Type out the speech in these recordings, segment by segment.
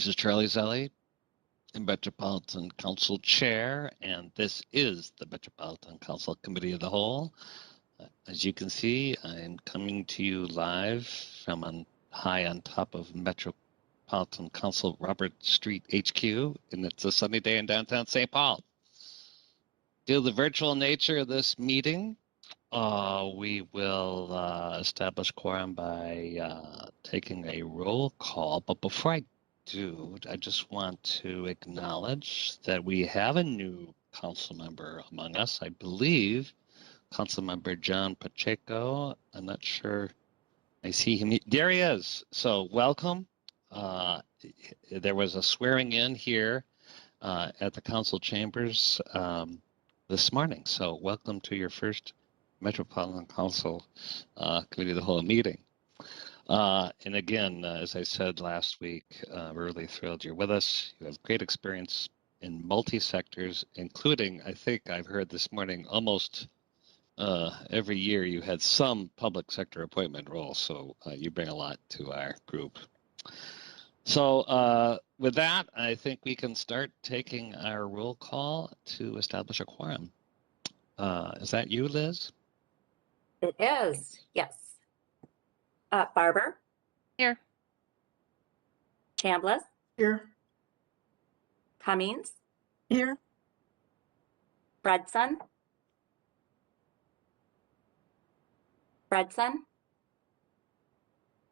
This is Charlie Zelle, Metropolitan Council Chair, and this is the Metropolitan Council Committee of the Whole. As you can see, I'm coming to you live from high on top of Metropolitan Council Robert Street HQ, and it's a sunny day in downtown St. Paul. Due to the virtual nature of this meeting, we will establish quorum by taking a roll call. But before I do, I just want to acknowledge that we have a new council member among us. I believe Councilmember John Pacheco. I'm not sure I see him. There he is. So welcome. There was a swearing in here at the council chambers this morning. So welcome to your first Metropolitan Council Committee of the Whole meeting. And again, as I said last week, we're really thrilled you're with us. You have great experience in multi-sectors, including, I think I've heard this morning, almost every year you had some public sector appointment role. So you bring a lot to our group. So with that, I think we can start taking our roll call to establish a quorum. Is that you, Liz? It is, yes. Barber? Here. Chamblis? Here. Cummings? Here. Fredson?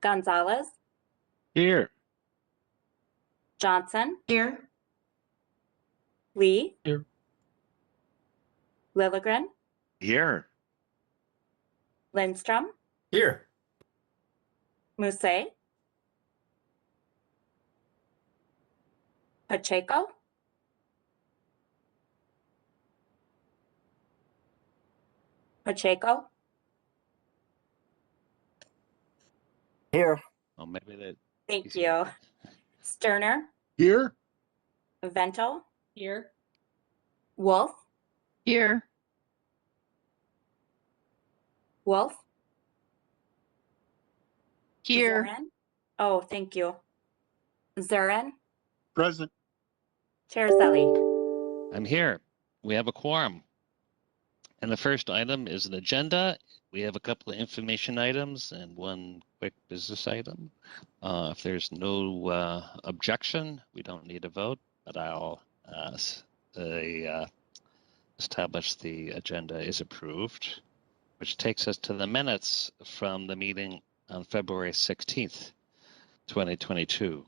Gonzalez? Here. Johnson? Here. Lee? Here. Lilligren? Here. Lindstrom? Here. Musset? Pacheco? Here. Oh, maybe that. Thank you. Sterner? Here. Vento? Here. Wolf? Here. Here. Zurin? Oh, thank you. Zurin? Present. Chair Zelle? I'm here. We have a quorum. And the first item is an agenda. We have a couple of information items and one quick business item. If there's no objection, we don't need a vote, but I'll establish the agenda is approved, which takes us to the minutes from the meeting on February 16th, 2022.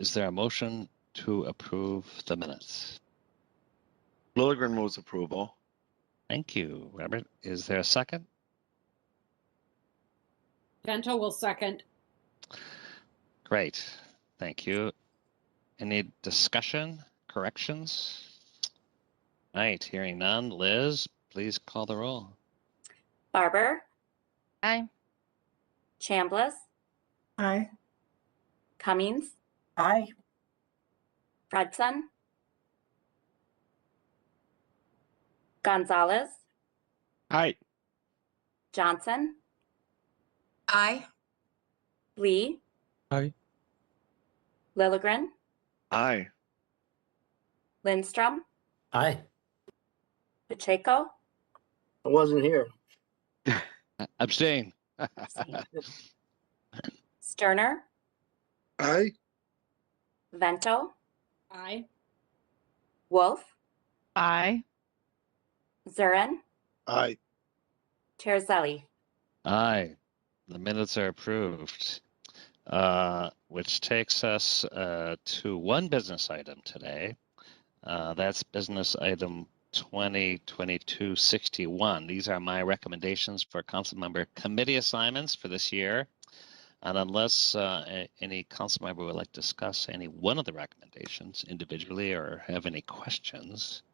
Is there a motion to approve the minutes? Lilligren moves approval. Thank you, Robert. Is there a second? Vento will second. Great. Thank you. Any discussion, corrections? All right, hearing none. Liz, please call the roll. Barber? Aye. Chamblis? Aye. Cummings? Aye. Fredson? Gonzalez? Aye. Johnson? Aye. Lee? Aye. Lilligren? Aye. Lindstrom? Aye. Pacheco? I wasn't here. Abstain. Sterner? Aye. Vento? Aye. Wolf? Aye. Zurin? Aye. Chair Zelle? Aye. The minutes are approved, which takes us to one business item today. That's business item 2022-61. These are my recommendations for council member committee assignments for this year. And unless any council member would like to discuss any one of the recommendations individually or have any questions,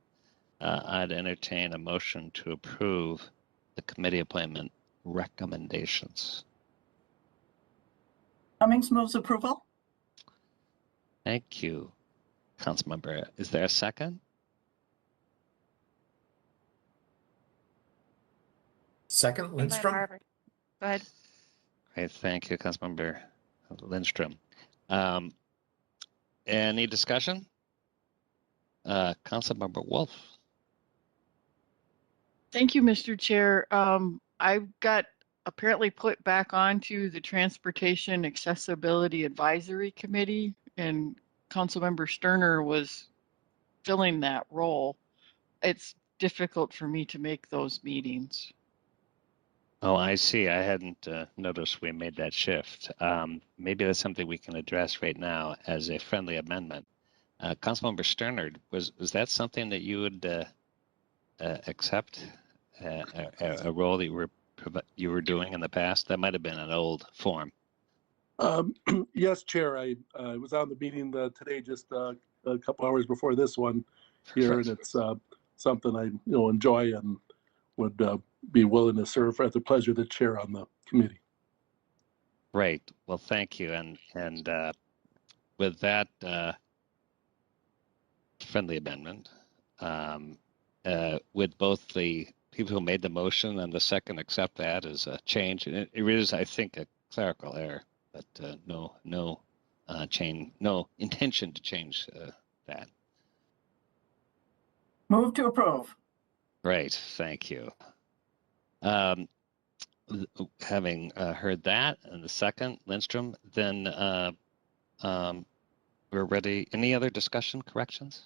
I'd entertain a motion to approve the committee appointment recommendations. Cummings moves approval. Thank you, council member. Is there a second? Second, Lindstrom. Go ahead. Great, thank you, Councilmember Lindstrom. Any discussion? Councilmember Wolf. Thank you, Mr. Chair. I got apparently put back onto the Transportation Accessibility Advisory Committee, and Councilmember Sterner was filling that role. It's difficult for me to make those meetings. Oh, I see. I hadn't noticed we made that shift. Maybe that's something we can address right now as a friendly amendment. Councilmember Sterner, was that something that you would accept, a role that you were doing in the past? That might have been an old form. Yes, Chair. I was on the meeting today, just a couple hours before this one here, and it's something I enjoy and would be willing to serve at the pleasure of the chair on the committee. Great. Well, thank you. And with that friendly amendment, would both the people who made the motion and the second accept that as a change? And it is, I think, a clerical error, but no intention to change that. Move to approve. Great, thank you. Having heard that and the second, Lindstrom, then we're ready. Any other discussion, corrections?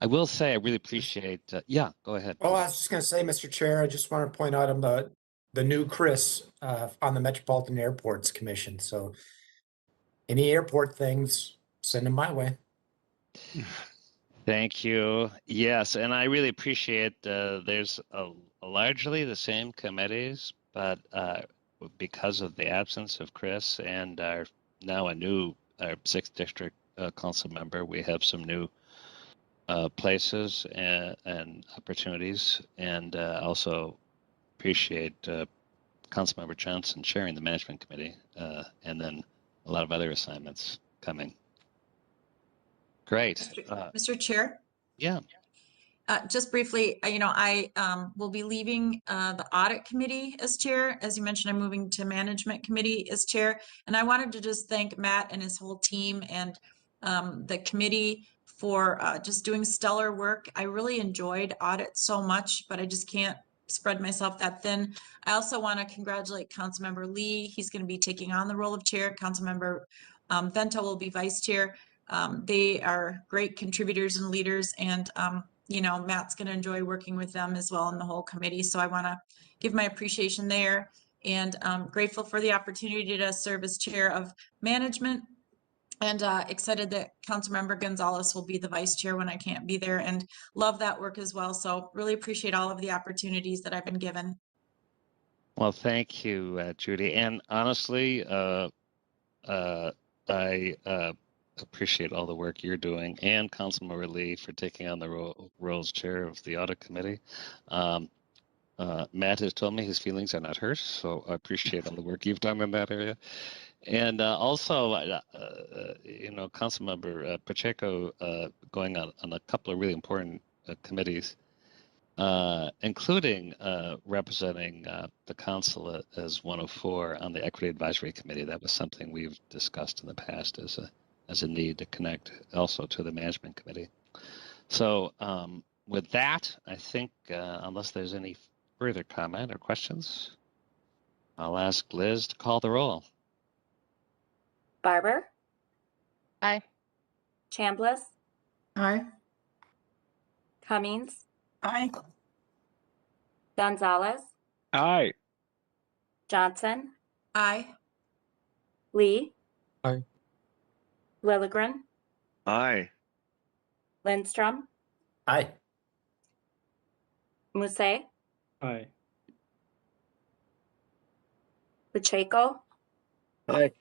I will say I really appreciate, yeah, go ahead. Oh, I was just going to say, Mr. Chair, I just want to point out the new Chris on the Metropolitan Airports Commission. So any airport things, send them my way. Thank you. Yes, and I really appreciate there's largely the same committees, but because of the absence of Chris and our now a new 6th District Council member, we have some new places and opportunities, and also appreciate Councilmember Johnson chairing the Management Committee, and then a lot of other assignments coming. Great. Mr. Chair? Yeah. Just briefly, I will be leaving the Audit Committee as chair. As you mentioned, I'm moving to Management Committee as chair. And I wanted to just thank Matt and his whole team and the committee for just doing stellar work. I really enjoyed audit so much, but I just can't spread myself that thin. I also want to congratulate Councilmember Lee. He's going to be taking on the role of chair. Councilmember Vento will be vice chair. They are great contributors and leaders, and Matt's going to enjoy working with them as well in the whole committee. So I want to give my appreciation there, and I'm grateful for the opportunity to serve as chair of management, and excited that Councilmember Gonzalez will be the vice chair when I can't be there, and love that work as well. So really appreciate all of the opportunities that I've been given. Well, thank you, Judy. And honestly, I appreciate all the work you're doing, and Councilmember Lee for taking on the role as chair of the Audit Committee. Matt has told me his feelings are not hurt, so I appreciate all the work you've done in that area. And also, Councilmember Pacheco going on a couple of really important committees, including representing the council as 104 on the Equity Advisory Committee. That was something we've discussed in the past as a need to connect also to the Management Committee. So with that, I think unless there's any further comment or questions, I'll ask Liz to call the roll. Barber, Aye. Chamblis, Aye. Cummings, Aye. Gonzalez, Aye. Johnson, Aye. Lee. Aye. Lilligren, Aye. Lindstrom, Aye. Musse, Aye. Pacheco, Aye.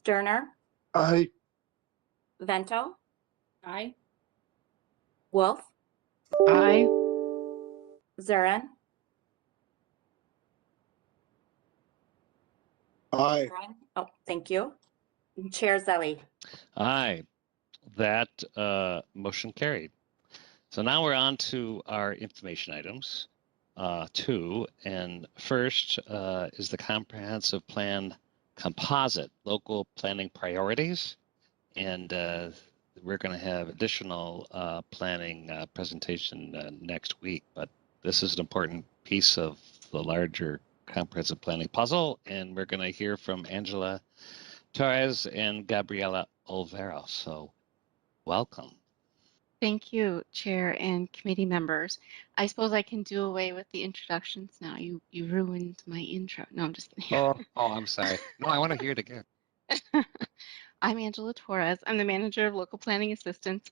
Sterner, Aye. Vento, Aye. Wolf, Aye. Zurin, Aye. oh, thank you. Chair Zelle. Aye, that motion carried. So now we're on to our information items, two. And first is the comprehensive plan composite local planning priorities. and we're going to have additional planning presentation next week. But this is an important piece of the larger comprehensive planning puzzle, and we're going to hear from Angela Torres and Gabriela Olvera. So welcome. Thank you, Chair and committee members. I suppose I can do away with the introductions now. You ruined my intro. No, I'm just kidding. Oh, I'm sorry. No, I want to hear it again. I'm Angela Torres. I'm the manager of local planning assistance.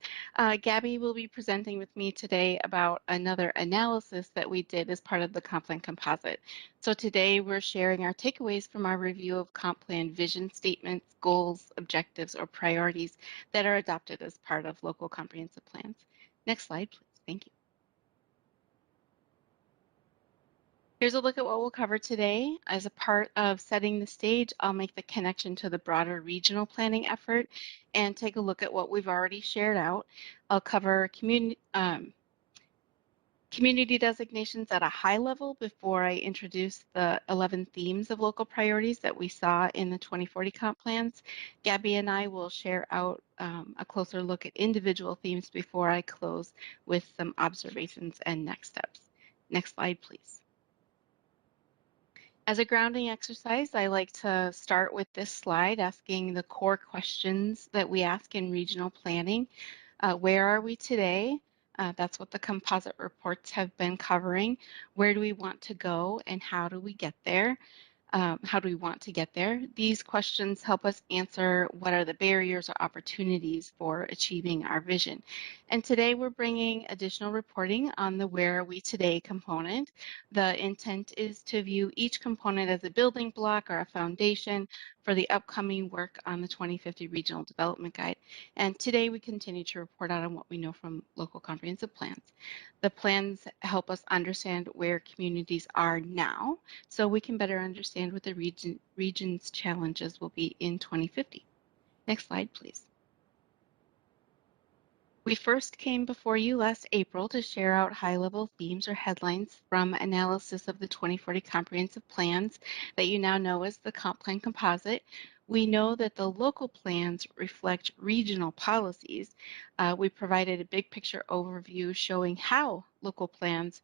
Gabby will be presenting with me today about another analysis that we did as part of the comp plan composite. So today we're sharing our takeaways from our review of comp plan vision statements, goals, objectives, or priorities that are adopted as part of local comprehensive plans. Next slide, please. Thank you. Here's a look at what we'll cover today. As a part of setting the stage, I'll make the connection to the broader regional planning effort and take a look at what we've already shared out. I'll cover community designations at a high level before I introduce the 11 themes of local priorities that we saw in the 2040 comp plans. Gabby and I will share out a closer look at individual themes before I close with some observations and next steps. Next slide, please. As a grounding exercise, I like to start with this slide asking the core questions that we ask in regional planning. Where are we today? That's what the composite reports have been covering. Where do we want to go and how do we get there? How do we want to get there? These questions help us answer what are the barriers or opportunities for achieving our vision. And today we're bringing additional reporting on the Where Are We Today component. The intent is to view each component as a building block or a foundation for the upcoming work on the 2050 Regional Development Guide. And today we continue to report out on what we know from local comprehensive plans. The plans help us understand where communities are now so we can better understand what the region's challenges will be in 2050. Next slide, please. We first came before you last April to share out high-level themes or headlines from analysis of the 2040 comprehensive plans that you now know as the Comp Plan Composite. We know that the local plans reflect regional policies. We provided a big picture overview showing how local plans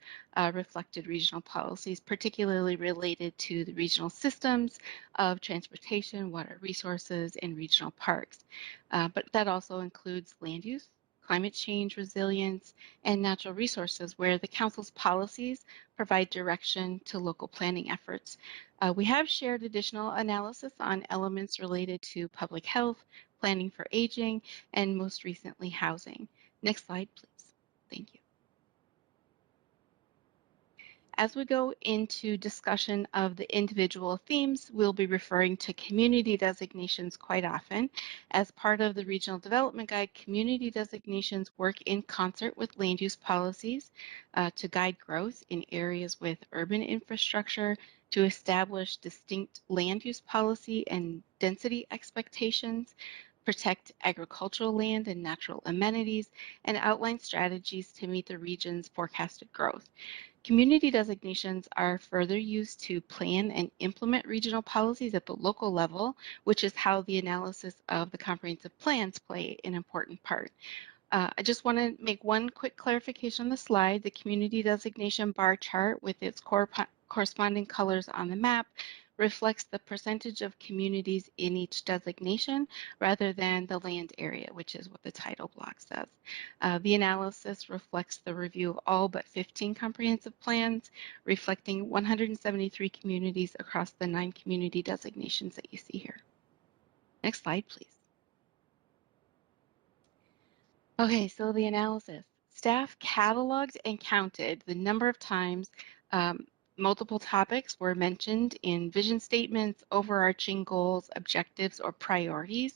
reflected regional policies, particularly related to the regional systems of transportation, water resources, and regional parks. But that also includes land use, climate change resilience, and natural resources, where the Council's policies provide direction to local planning efforts. We have shared additional analysis on elements related to public health, planning for aging, and most recently, housing. Next slide, please. Thank you. As we go into discussion of the individual themes, we'll be referring to community designations quite often. As part of the Regional Development Guide, community designations work in concert with land use policies to guide growth in areas with urban infrastructure, to establish distinct land use policy and density expectations, protect agricultural land and natural amenities, and outline strategies to meet the region's forecasted growth. Community designations are further used to plan and implement regional policies at the local level, which is how the analysis of the comprehensive plans play an important part. I just want to make one quick clarification on the slide. The community designation bar chart with its corresponding colors on the map reflects the percentage of communities in each designation rather than the land area, which is what the title block says. The analysis reflects the review of all but 15 comprehensive plans, reflecting 173 communities across the 9 community designations that you see here. Next slide, please. Okay, so the analysis. Staff cataloged and counted the number of times multiple topics were mentioned in vision statements, overarching goals, objectives, or priorities.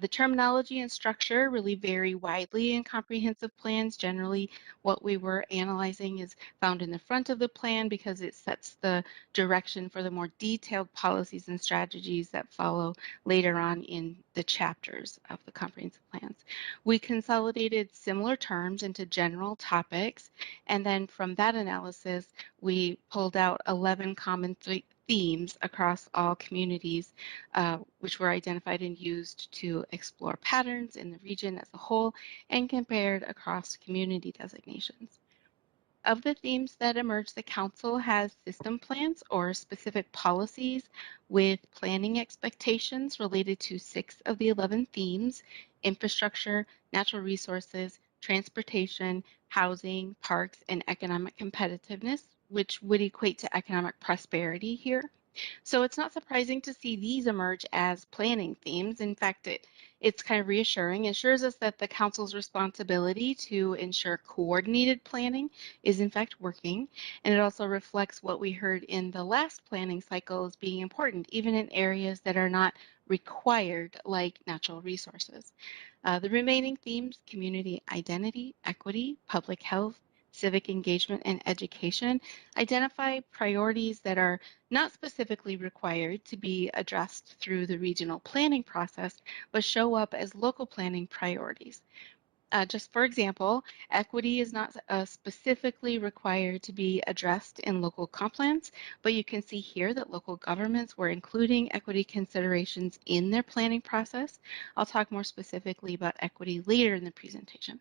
The terminology and structure really vary widely in comprehensive plans. Generally, what we were analyzing is found in the front of the plan because it sets the direction for the more detailed policies and strategies that follow later on in the chapters of the comprehensive plans. We consolidated similar terms into general topics, and then from that analysis, we pulled out 11 common themes across all communities, which were identified and used to explore patterns in the region as a whole and compared across community designations. Of the themes that emerged, the Council has system plans or specific policies with planning expectations related to 6 of the 11 themes: infrastructure, natural resources, transportation, housing, parks, and economic competitiveness, which would equate to economic prosperity here. So it's not surprising to see these emerge as planning themes. In fact, it's kind of reassuring. It assures us that the Council's responsibility to ensure coordinated planning is in fact working. And it also reflects what we heard in the last planning cycle as being important, even in areas that are not required, like natural resources. The remaining themes: community identity, equity, public health, civic engagement, and education, identify priorities that are not specifically required to be addressed through the regional planning process, but show up as local planning priorities. Just for example, equity is not specifically required to be addressed in local comp plans, but you can see here that local governments were including equity considerations in their planning process. I'll talk more specifically about equity later in the presentation.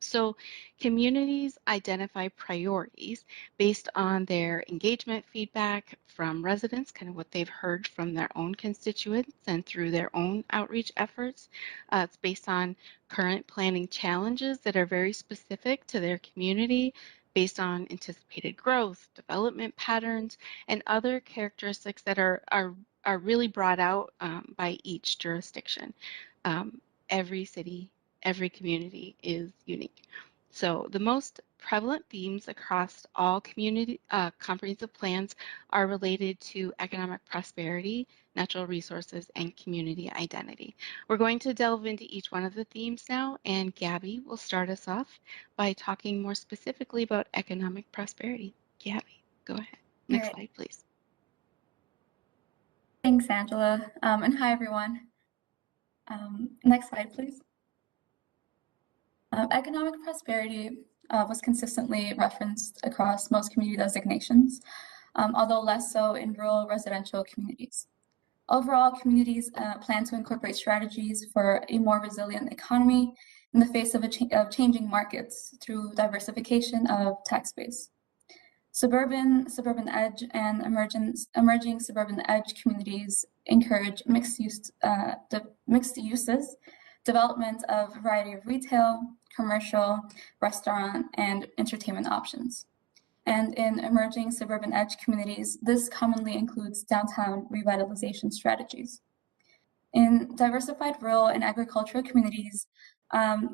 So communities identify priorities based on their engagement feedback from residents, kind of what they've heard from their own constituents and through their own outreach efforts. It's based on current planning challenges that are very specific to their community, based on anticipated growth, development patterns, and other characteristics that are really brought out by each jurisdiction. Every city, every community is unique. So the most prevalent themes across all community comprehensive plans are related to economic prosperity, natural resources, and community identity. We're going to delve into each one of the themes now, and Gabby will start us off by talking more specifically about economic prosperity. Gabby, go ahead. Next slide, please. Thanks, Angela. And hi, everyone. Next slide, please. Economic prosperity was consistently referenced across most community designations, although less so in rural residential communities. Overall, communities plan to incorporate strategies for a more resilient economy in the face of changing markets through diversification of tax base. Suburban edge, and emerging suburban edge communities encourage mixed uses, development of a variety of retail, commercial, restaurant, and entertainment options. And in emerging suburban edge communities, this commonly includes downtown revitalization strategies. In diversified rural and agricultural communities,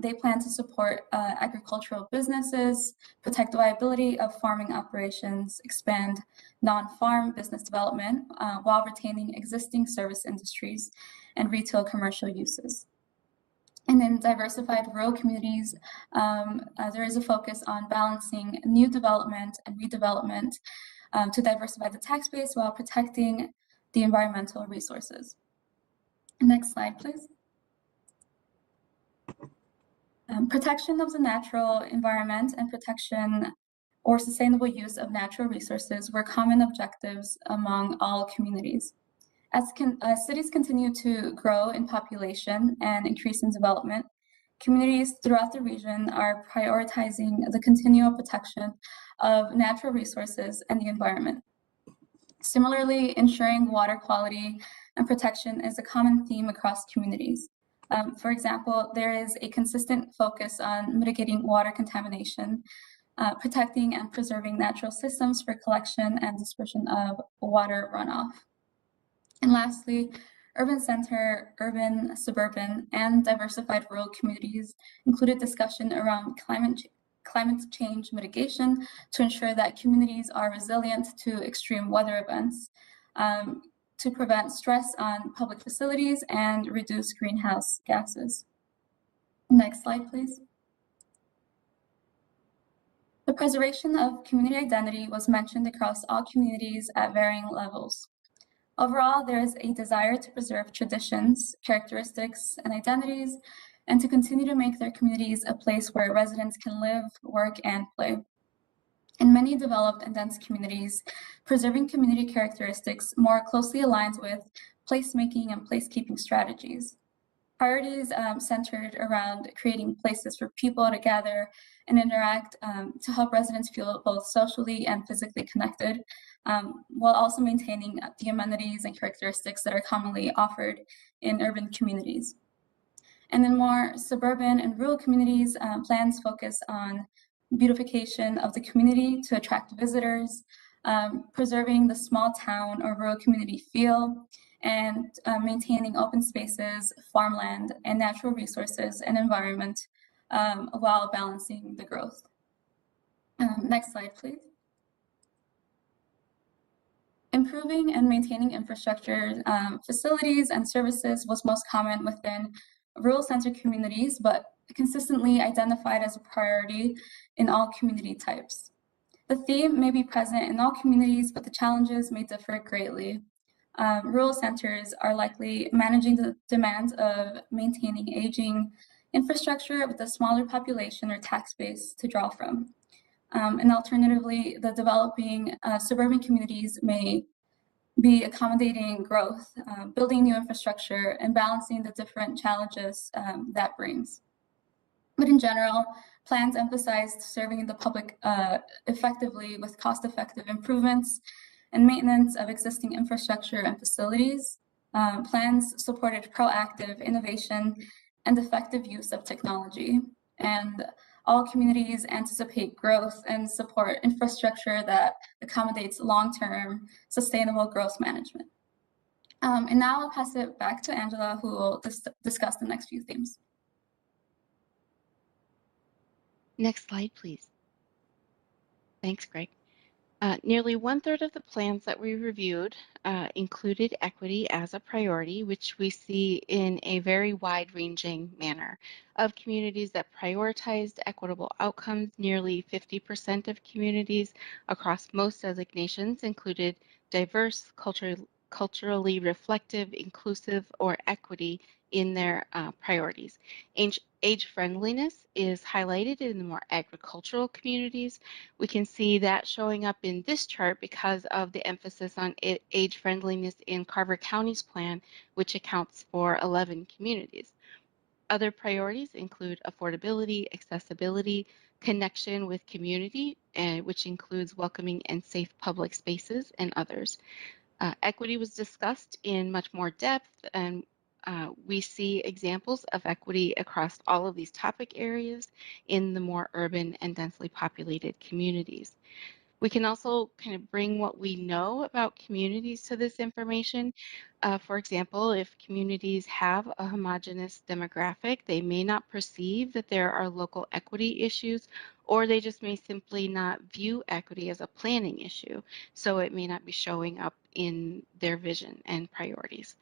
they plan to support agricultural businesses, protect the viability of farming operations, expand non-farm business development while retaining existing service industries and retail commercial uses. And in diversified rural communities, there is a focus on balancing new development and redevelopment to diversify the tax base while protecting the environmental resources. Next slide, please. Protection of the natural environment and protection or sustainable use of natural resources were common objectives among all communities. As cities continue to grow in population and increase in development, communities throughout the region are prioritizing the continual protection of natural resources and the environment. Similarly, ensuring water quality and protection is a common theme across communities. For example, there is a consistent focus on mitigating water contamination, protecting and preserving natural systems for collection and dispersion of water runoff. And lastly, urban center, urban, suburban, and diversified rural communities included discussion around climate change mitigation to ensure that communities are resilient to extreme weather events, to prevent stress on public facilities and reduce greenhouse gases. Next slide, please. The preservation of community identity was mentioned across all communities at varying levels. Overall, there is a desire to preserve traditions, characteristics, and identities, and to continue to make their communities a place where residents can live, work, and play. In many developed and dense communities, preserving community characteristics more closely aligns with placemaking and placekeeping strategies. Priorities centered around creating places for people to gather and interact to help residents feel both socially and physically connected, while also maintaining the amenities and characteristics that are commonly offered in urban communities. And in more suburban and rural communities, plans focus on beautification of the community to attract visitors, preserving the small town or rural community feel, and maintaining open spaces, farmland, and natural resources and environment while balancing the growth. Next slide, please. Improving and maintaining infrastructure, facilities, and services was most common within rural center communities, but consistently identified as a priority in all community types. The theme may be present in all communities, but the challenges may differ greatly. Rural centers are likely managing the demands of maintaining aging infrastructure with a smaller population or tax base to draw from. And alternatively, the developing suburban communities may be accommodating growth, building new infrastructure, and balancing the different challenges that brings. But in general, plans emphasized serving the public effectively with cost-effective improvements and maintenance of existing infrastructure and facilities. Plans supported proactive innovation and effective use of technology. And all communities anticipate growth and support infrastructure that accommodates long-term sustainable growth management. And now I'll pass it back to Angela, who will discuss the next few themes. Next slide, please. Thanks, Greg. Nearly 1/3 of the plans that we reviewed included equity as a priority, which we see in a very wide-ranging manner. Of communities that prioritized equitable outcomes, nearly 50% of communities across most designations included diverse, culturally reflective, inclusive, or equity in their priorities. Age friendliness is highlighted in the more agricultural communities. We can see that showing up in this chart because of the emphasis on age friendliness in Carver County's plan, which accounts for 11 communities. Other priorities include affordability, accessibility, connection with community, which includes welcoming and safe public spaces, and others. Equity was discussed in much more depth, and we see examples of equity across all of these topic areas in the more urban and densely populated communities. We can also kind of bring what we know about communities to this information. For example, if communities have a homogeneous demographic, they may not perceive that there are local equity issues, or they just may simply not view equity as a planning issue. So it may not be showing up in their vision and priorities.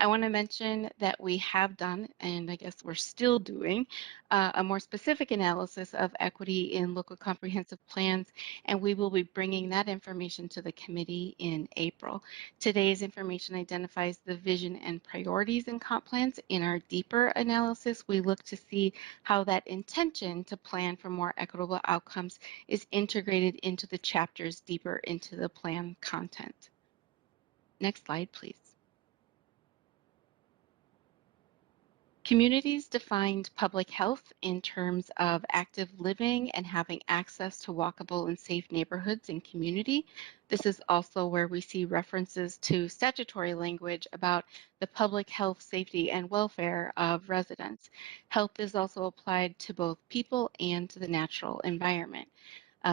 I want to mention that we have done, and I guess we're still doing, a more specific analysis of equity in local comprehensive plans, and we will be bringing that information to the committee in April. Today's information identifies the vision and priorities in comp plans. In our deeper analysis, we look to see how that intention to plan for more equitable outcomes is integrated into the chapters deeper into the plan content. Next slide, please. Communities defined public health in terms of active living and having access to walkable and safe neighborhoods and community. This is also where we see references to statutory language about the public health, safety, and welfare of residents. Health is also applied to both people and to the natural environment.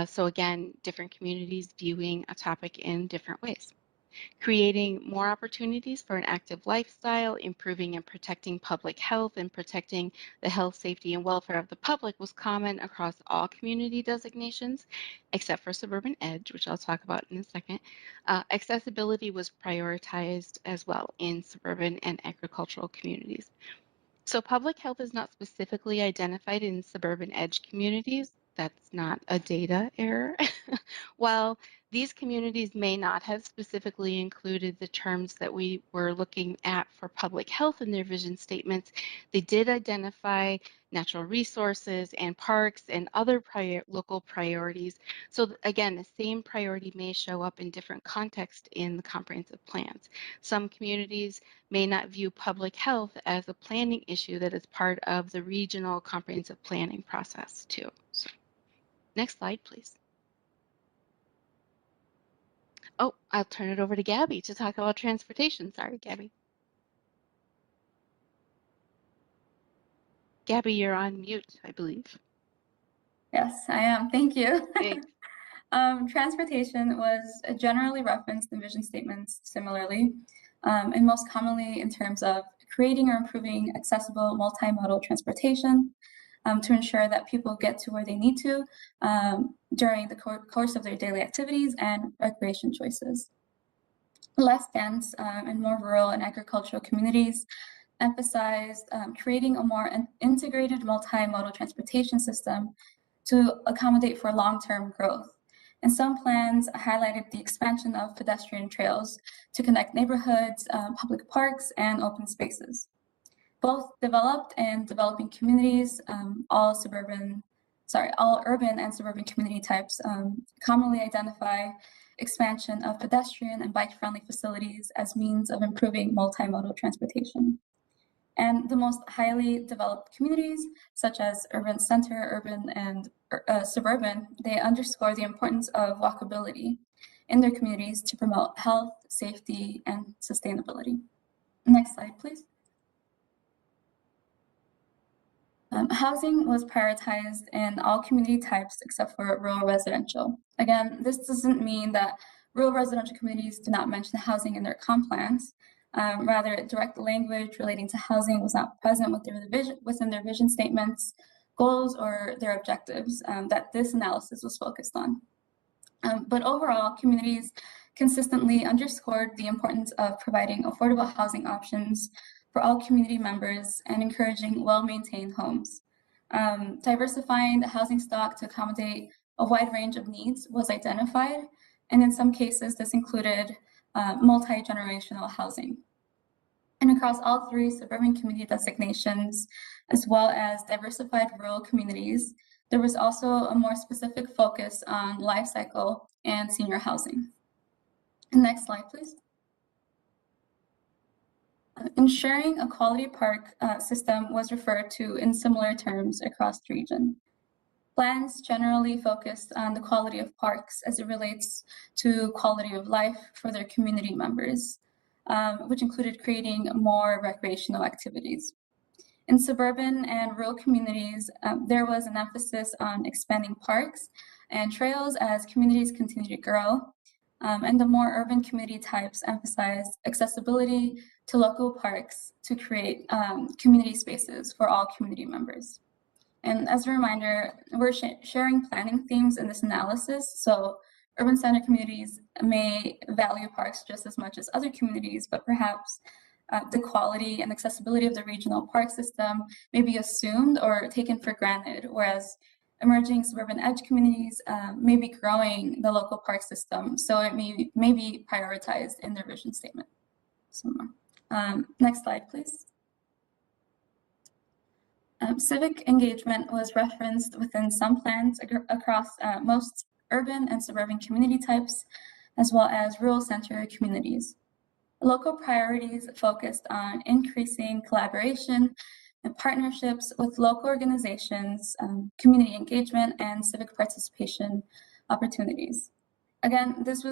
So again, different communities viewing a topic in different ways. Creating more opportunities for an active lifestyle, improving and protecting public health, and protecting the health, safety, and welfare of the public was common across all community designations, except for Suburban Edge, which I'll talk about in a second. Accessibility was prioritized as well in suburban and agricultural communities. So public health is not specifically identified in Suburban Edge communities. That's not a data error. While These communities may not have specifically included the terms that we were looking at for public health in their vision statements. They did identify natural resources and parks and other local priorities. So again, the same priority may show up in different contexts in the comprehensive plans. Some communities may not view public health as a planning issue that is part of the regional comprehensive planning process too. So, next slide, please. Oh, I'll turn it over to Gabby to talk about transportation. Sorry, Gabby. Gabby, you're on mute, I believe. Yes, I am. Thank you. Thanks. Transportation was generally referenced in vision statements similarly, and most commonly in terms of creating or improving accessible multimodal transportation to ensure that people get to where they need to during the course of their daily activities and recreation choices. Less dense and more rural and agricultural communities emphasized creating a more integrated multimodal transportation system to accommodate for long-term growth. And some plans highlighted the expansion of pedestrian trails to connect neighborhoods, public parks, and open spaces. Both developed and developing communities, all urban and suburban community types commonly identify expansion of pedestrian and bike-friendly facilities as means of improving multimodal transportation. And the most highly developed communities, such as urban center, urban, and suburban, they underscore the importance of walkability in their communities to promote health, safety, and sustainability. Next slide, please. Housing was prioritized in all community types except for rural residential. Again, this doesn't mean that rural residential communities do not mention housing in their comp plans. Rather, direct language relating to housing was not present within their vision statements, goals, or their objectives that this analysis was focused on. But overall, communities consistently underscored the importance of providing affordable housing options for all community members and encouraging well-maintained homes. Diversifying the housing stock to accommodate a wide range of needs was identified, and in some cases, this included multi-generational housing. And across all three suburban community designations, as well as diversified rural communities, there was also a more specific focus on life cycle and senior housing. Next slide, please. Ensuring a quality park system was referred to in similar terms across the region. Plans generally focused on the quality of parks as it relates to quality of life for their community members, which included creating more recreational activities. In suburban and rural communities, there was an emphasis on expanding parks and trails as communities continue to grow, and the more urban community types emphasized accessibility to local parks to create community spaces for all community members. And as a reminder, we're sharing planning themes in this analysis, so urban center communities may value parks just as much as other communities, but perhaps the quality and accessibility of the regional park system may be assumed or taken for granted, whereas emerging suburban edge communities may be growing the local park system, so it may be prioritized in their vision statement. Next slide, please. Civic engagement was referenced within some plans across most urban and suburban community types, as well as rural center communities. Local priorities focused on increasing collaboration and partnerships with local organizations, community engagement, and civic participation opportunities. Again, this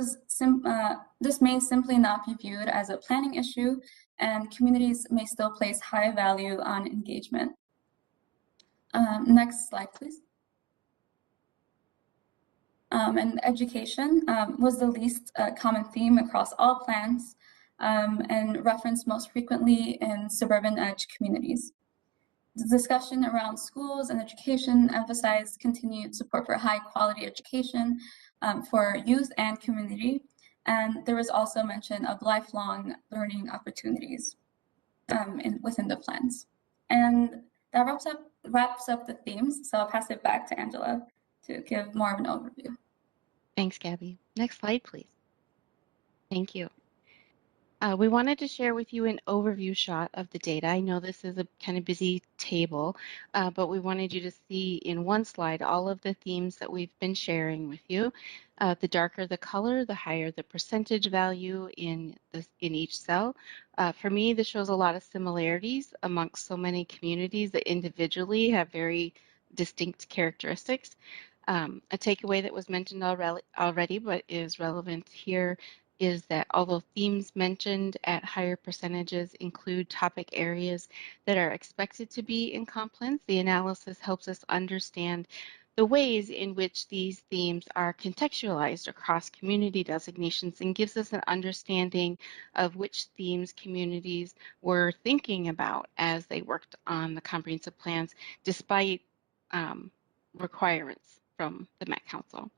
may simply not be viewed as a planning issue, and communities may still place high value on engagement. Next slide, please. And education was the least common theme across all plans and referenced most frequently in suburban edge communities. The discussion around schools and education emphasized continued support for high quality education for youth and community. And there was also mention of lifelong learning opportunities within the plans. And that wraps up the themes. So I'll pass it back to Angela to give more of an overview. Thanks, Gabby. Next slide, please. Thank you. We wanted to share with you an overview shot of the data. I know this is a kind of busy table, but we wanted you to see in one slide all of the themes that we've been sharing with you. The darker the color, the higher the percentage value in each cell. For me, this shows a lot of similarities amongst so many communities that individually have very distinct characteristics. A takeaway that was mentioned already, but is relevant here, is that although themes mentioned at higher percentages include topic areas that are expected to be in compliance, the analysis helps us understand the ways in which these themes are contextualized across community designations and gives us an understanding of which themes communities were thinking about as they worked on the comprehensive plans, despite requirements from the Met Council.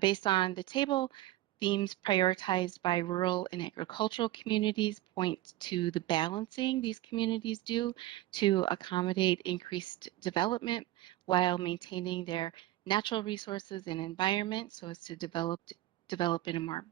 Based on the table, themes prioritized by rural and agricultural communities point to the balancing these communities do to accommodate increased development while maintaining their natural resources and environment so as to develop in a more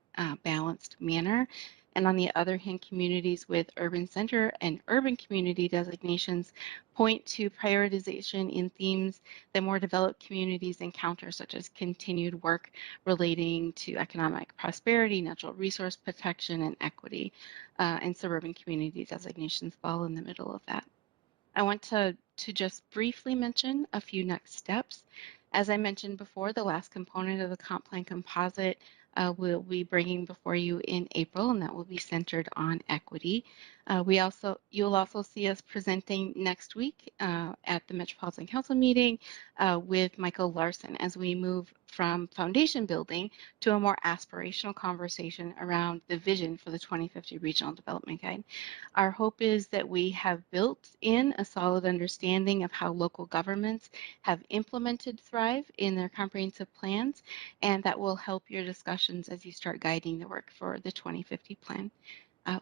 balanced manner. And on the other hand, communities with urban center and urban community designations point to prioritization in themes that more developed communities encounter, such as continued work relating to economic prosperity, natural resource protection, and equity. And suburban community designations fall in the middle of that. I want to just briefly mention a few next steps. As I mentioned before, the last component of the comp plan composite will be bringing before you in April, and that will be centered on equity. You'll also see us presenting next week at the Metropolitan Council meeting with Michael Larson as we move from foundation building to a more aspirational conversation around the vision for the 2050 Regional Development Guide. Our hope is that we have built in a solid understanding of how local governments have implemented Thrive in their comprehensive plans, and that will help your discussions as you start guiding the work for the 2050 plan.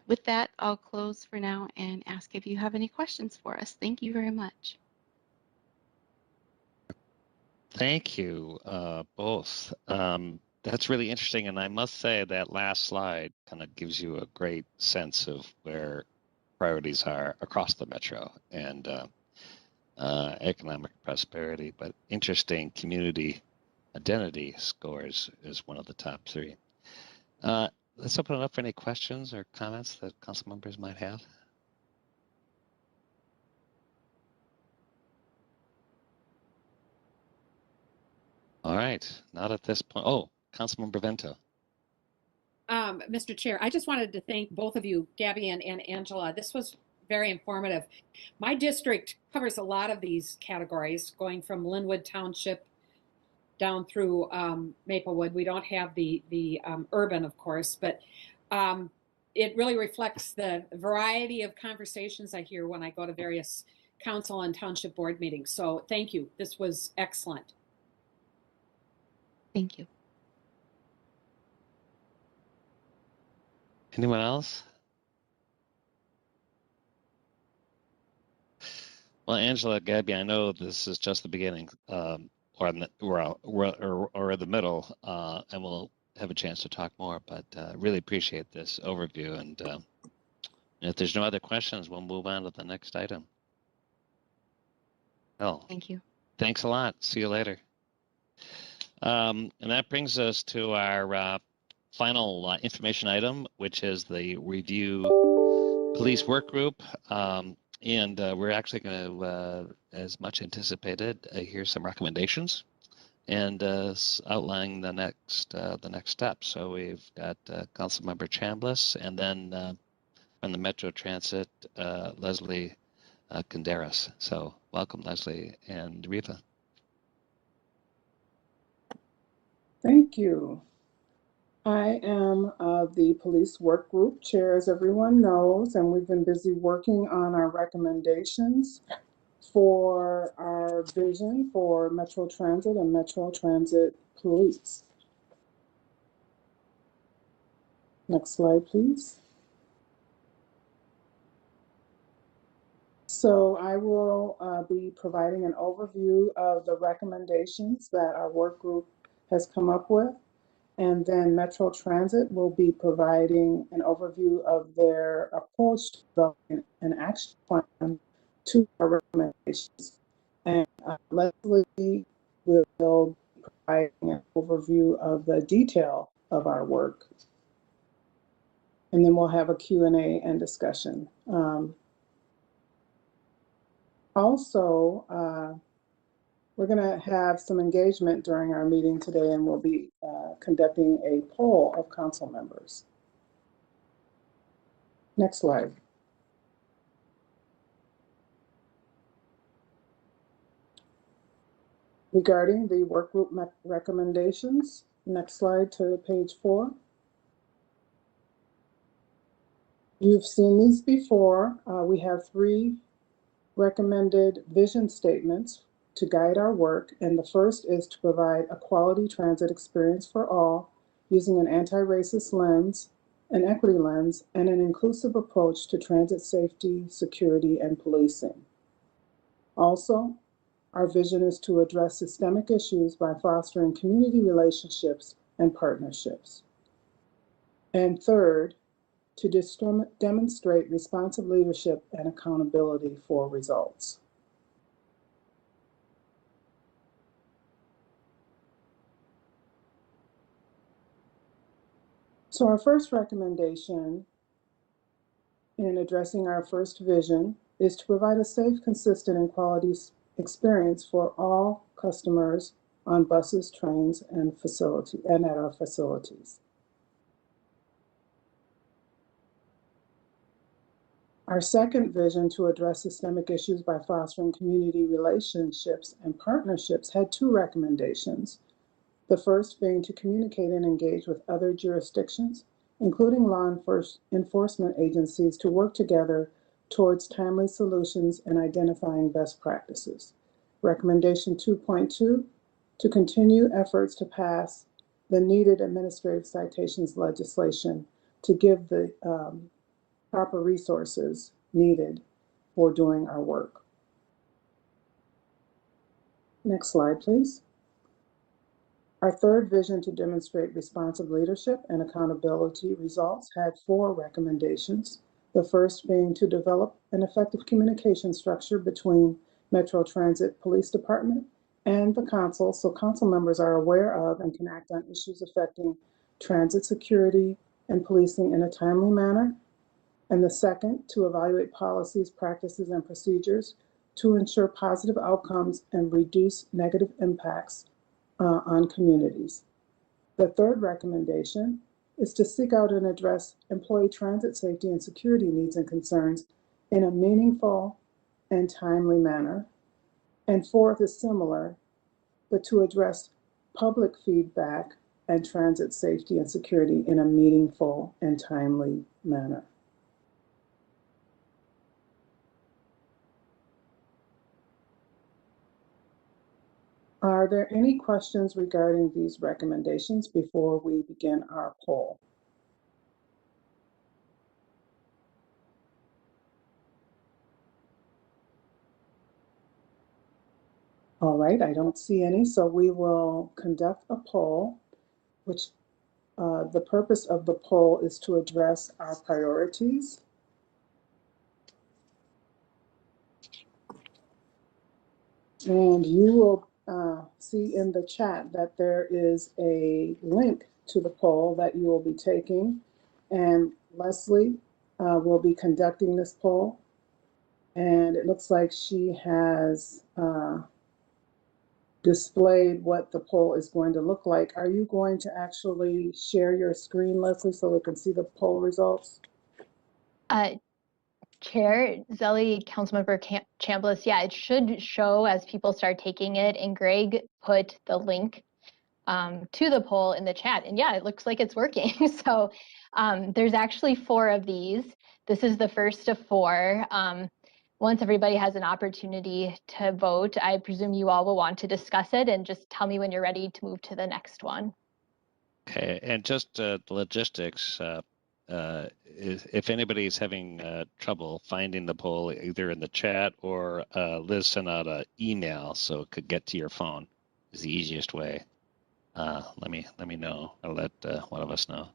With that, I'll close for now and ask if you have any questions for us. Thank you very much. Thank you, both. That's really interesting, and I must say that last slide kind of gives you a great sense of where priorities are across the metro and economic prosperity, but interesting community identity scores is one of the top three. Let's open it up for any questions or comments that council members might have. All right, not at this point. Oh, Councilmember Vento. Mr. Chair, I just wanted to thank both of you, Gabby and Angela. This was very informative. My district covers a lot of these categories, going from Linwood Township down through Maplewood. We don't have the urban, of course, but it really reflects the variety of conversations I hear when I go to various council and township board meetings. So thank you. This was excellent. Thank you. Anyone else? Well, Angela, Gabby, I know this is just the beginning, or in the middle, and we'll have a chance to talk more. But really appreciate this overview, and if there's no other questions, we'll move on to the next item. Oh, thank you. Thanks a lot. See you later. And that brings us to our final information item, which is the review police work group. And we're actually going to, as much anticipated, hear some recommendations and outlining the next steps. So we've got Councilmember Chamblis, and then from the Metro Transit, Lesley Kandaras. So welcome, Lesley and Reva. Thank you. I am the police work group chair, as everyone knows, and we've been busy working on our recommendations for our vision for Metro Transit and Metro Transit Police. Next slide, please. So I will be providing an overview of the recommendations that our work group has come up with. And then Metro Transit will be providing an overview of their approach to developing an action plan to our recommendations. And Lesley will provide an overview of the detail of our work. And then we'll have a Q&A and discussion. Also, we're going to have some engagement during our meeting today, and we'll be conducting a poll of council members. Next slide. Regarding the work group recommendations, next slide to page 4. You've seen these before. We have 3 recommended vision statements to guide our work, and the first is to provide a quality transit experience for all using an anti-racist lens, an equity lens, and an inclusive approach to transit safety, security, and policing. Also, our vision is to address systemic issues by fostering community relationships and partnerships. And third, to demonstrate responsive leadership and accountability for results. So our first recommendation in addressing our first vision is to provide a safe, consistent, and quality experience for all customers on buses, trains, and at our facilities. Our second vision to address systemic issues by fostering community relationships and partnerships had 2 recommendations. The first being to communicate and engage with other jurisdictions, including law enforcement agencies, to work together towards timely solutions and identifying best practices. Recommendation 2.2, to continue efforts to pass the needed administrative citations legislation to give the proper resources needed for doing our work. Next slide, please. Our third vision to demonstrate responsive leadership and accountability results had 4 recommendations. The first being to develop an effective communication structure between Metro Transit Police Department and the council, so council members are aware of and can act on issues affecting transit security and policing in a timely manner. And the second, to evaluate policies, practices, and procedures to ensure positive outcomes and reduce negative impacts on communities. The third recommendation is to seek out and address employee transit safety and security needs and concerns in a meaningful and timely manner. And fourth is similar, but to address public feedback and transit safety and security in a meaningful and timely manner. Are there any questions regarding these recommendations before we begin our poll? All right, I don't see any, so we will conduct a poll, which the purpose of the poll is to address our priorities. And you will see in the chat that there is a link to the poll that you will be taking, and Lesley will be conducting this poll. And it looks like she has displayed what the poll is going to look like. Are you going to actually share your screen, Lesley, so we can see the poll results? Chair, Zelle, Councilmember Chamblis, yeah, it should show as people start taking it, and Greg put the link to the poll in the chat, and yeah, it looks like it's working. So there's actually 4 of these. This is the first of 4. Once everybody has an opportunity to vote, I presume you all will want to discuss it, and just tell me when you're ready to move to the next one. Okay, and just the logistics, if anybody's having trouble finding the poll either in the chat or Liz sent out an email so it could get to your phone is the easiest way. let me know, or let one of us know.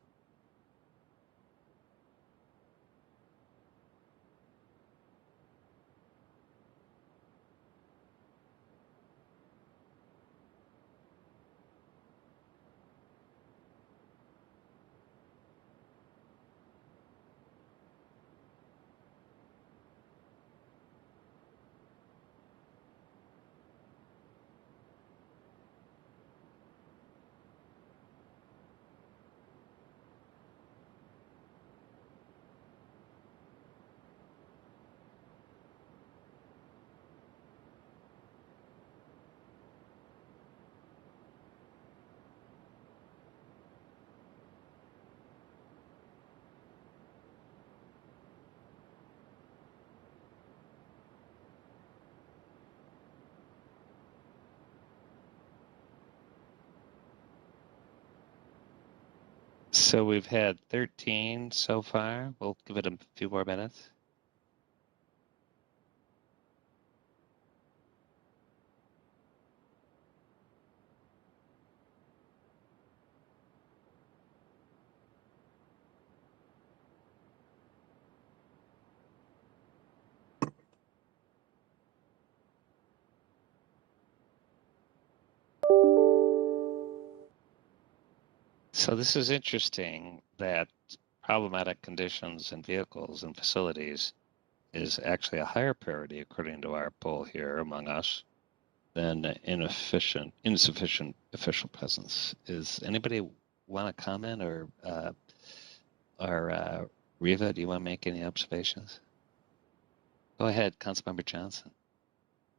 So we've had 13 so far. We'll give it a few more minutes. So this is interesting that problematic conditions in vehicles and facilities is actually a higher priority according to our poll here among us than insufficient official presence. Is anybody want to comment, or Riva, do you want to make any observations? Go ahead, Councilmember Johnson.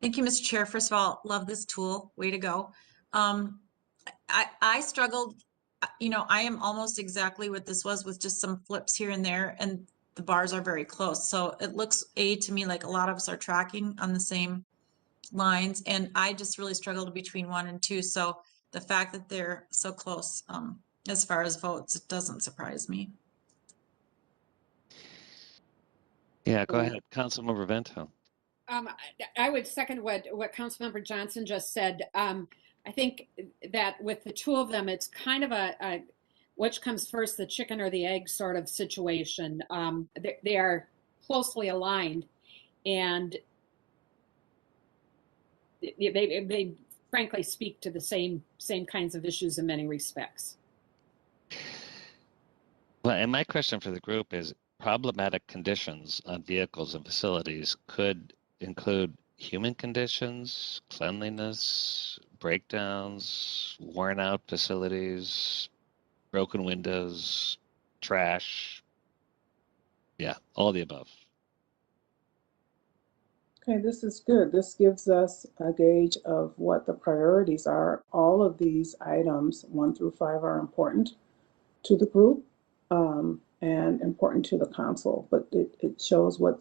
Thank you, Mr. Chair. First of all, love this tool. Way to go. I struggled, I am almost exactly what this was, with just some flips here and there, and the bars are very close. So it looks to me like a lot of us are tracking on the same lines, and I just really struggled between 1 and 2. So the fact that they're so close as far as votes, it doesn't surprise me. Yeah, go ahead, Councilmember Vento. I would second what Councilmember Johnson just said. I think that with the two of them, it's kind of a which comes first, the chicken or the egg sort of situation. They are closely aligned, and they frankly speak to the same kinds of issues in many respects. Well, and my question for the group is, problematic conditions on vehicles and facilities could include human conditions, cleanliness, breakdowns, worn out facilities, broken windows, trash. Yeah, all the above. Okay, this is good. This gives us a gauge of what the priorities are. All of these items, 1 through 5, are important to the group and important to the council, but it shows what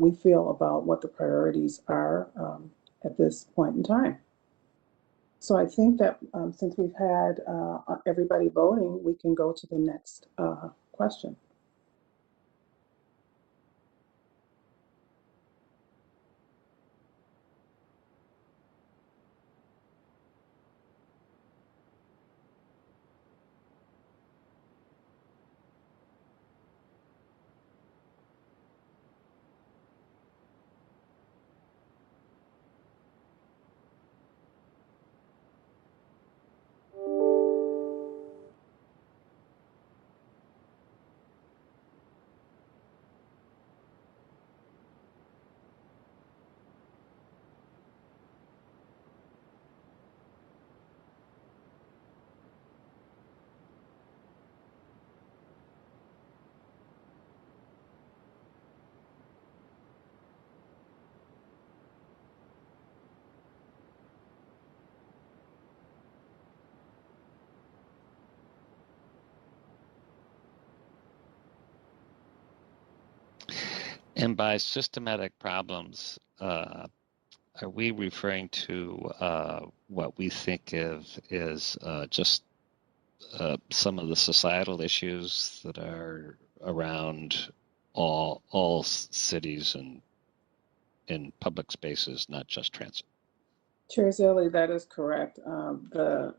we feel about what the priorities are at this point in time. So I think that since we've had everybody voting, we can go to the next question. And by systematic problems, are we referring to what we think of is just some of the societal issues that are around all cities and in public spaces, not just transit? Chair Zelle, that is correct. The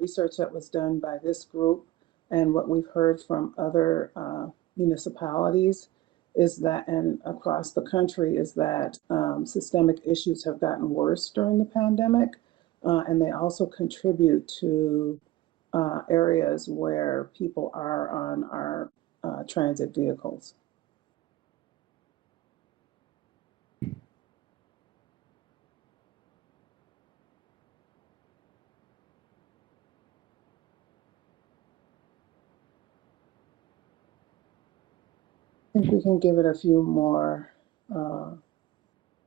research that was done by this group and what we've heard from other municipalities is that, and across the country, is that systemic issues have gotten worse during the pandemic, and they also contribute to areas where people are on our transit vehicles. I think we can give it a few more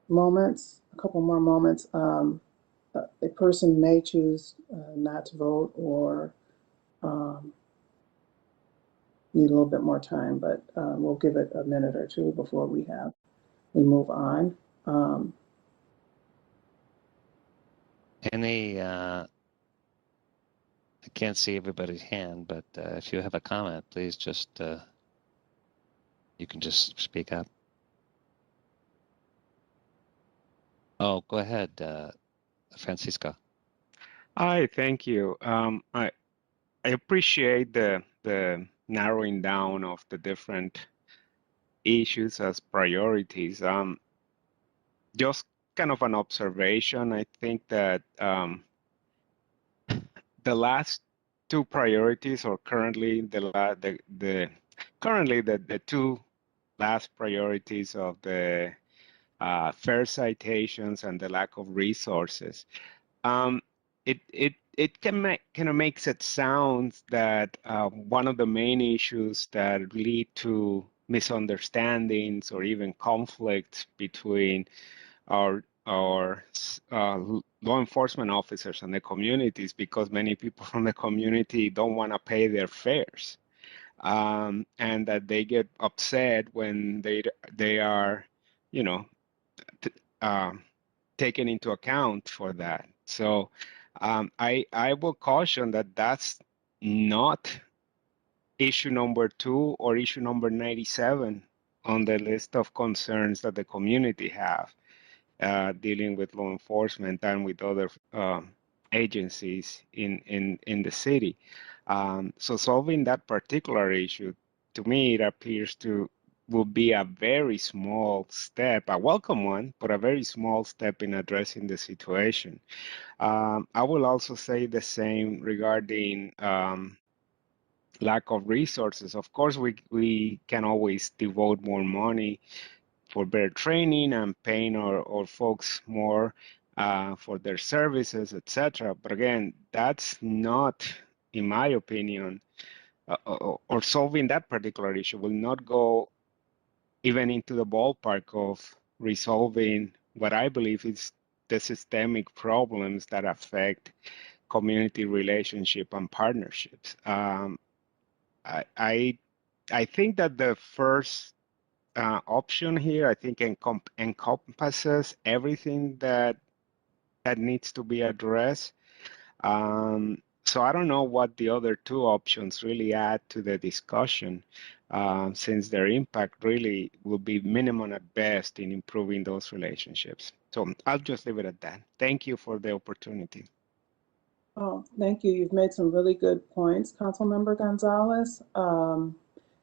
moments, a couple more moments. A person may choose not to vote or need a little bit more time, but we'll give it a minute or two before we move on. I can't see everybody's hand, but if you have a comment, please just, you can just speak up. Oh, go ahead, Francisco. Hi, thank you. I appreciate the narrowing down of the different issues as priorities. Just kind of an observation. I think that the last two priorities, or currently the two last priorities of the fair citations and the lack of resources. It kind of makes it sound that one of the main issues that lead to misunderstandings or even conflicts between our law enforcement officers and the communities, because many people from the community don't want to pay their fares, and that they get upset when they are, you know, taken into account for that. So I will caution that that's not issue number 2 or issue number 97 on the list of concerns that the community have dealing with law enforcement and with other agencies in the city. So solving that particular issue, to me, it appears to will be a very small step, a welcome one, but a very small step in addressing the situation. I will also say the same regarding lack of resources. Of course, we can always devote more money for better training and paying our folks more for their services, etc. But again, that's not, in my opinion, or solving that particular issue will not go even into the ballpark of resolving what I believe is the systemic problems that affect community relationship and partnerships. I think that the first option here, I think, encompasses everything that needs to be addressed. So I don't know what the other two options really add to the discussion, since their impact really will be minimum at best in improving those relationships. So I'll just leave it at that. Thank you for the opportunity. Oh, thank you. You've made some really good points, Councilmember Gonzalez.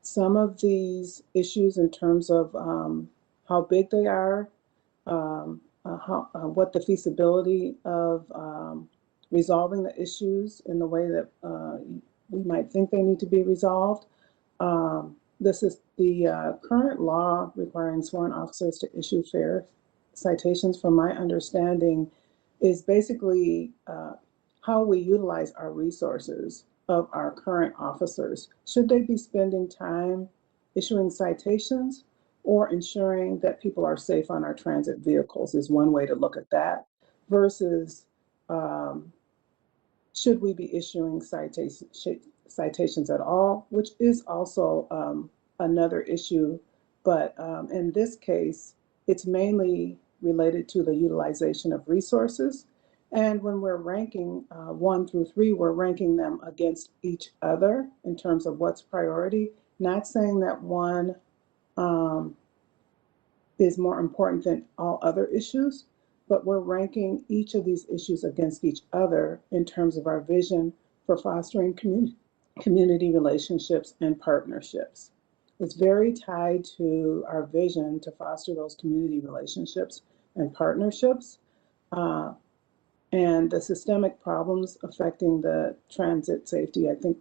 Some of these issues in terms of how big they are, what the feasibility of resolving the issues in the way that we might think they need to be resolved. This is the current law requiring sworn officers to issue fair citations, from my understanding, is basically how we utilize our resources of our current officers. Should they be spending time issuing citations or ensuring that people are safe on our transit vehicles is one way to look at that, versus should we be issuing citations at all, which is also another issue. But in this case, it's mainly related to the utilization of resources. And when we're ranking 1 through 3, we're ranking them against each other in terms of what's priority, not saying that one is more important than all other issues, but we're ranking each of these issues against each other in terms of our vision for fostering community relationships and partnerships. It's very tied to our vision to foster those community relationships and partnerships. And the systemic problems affecting the transit safety, I think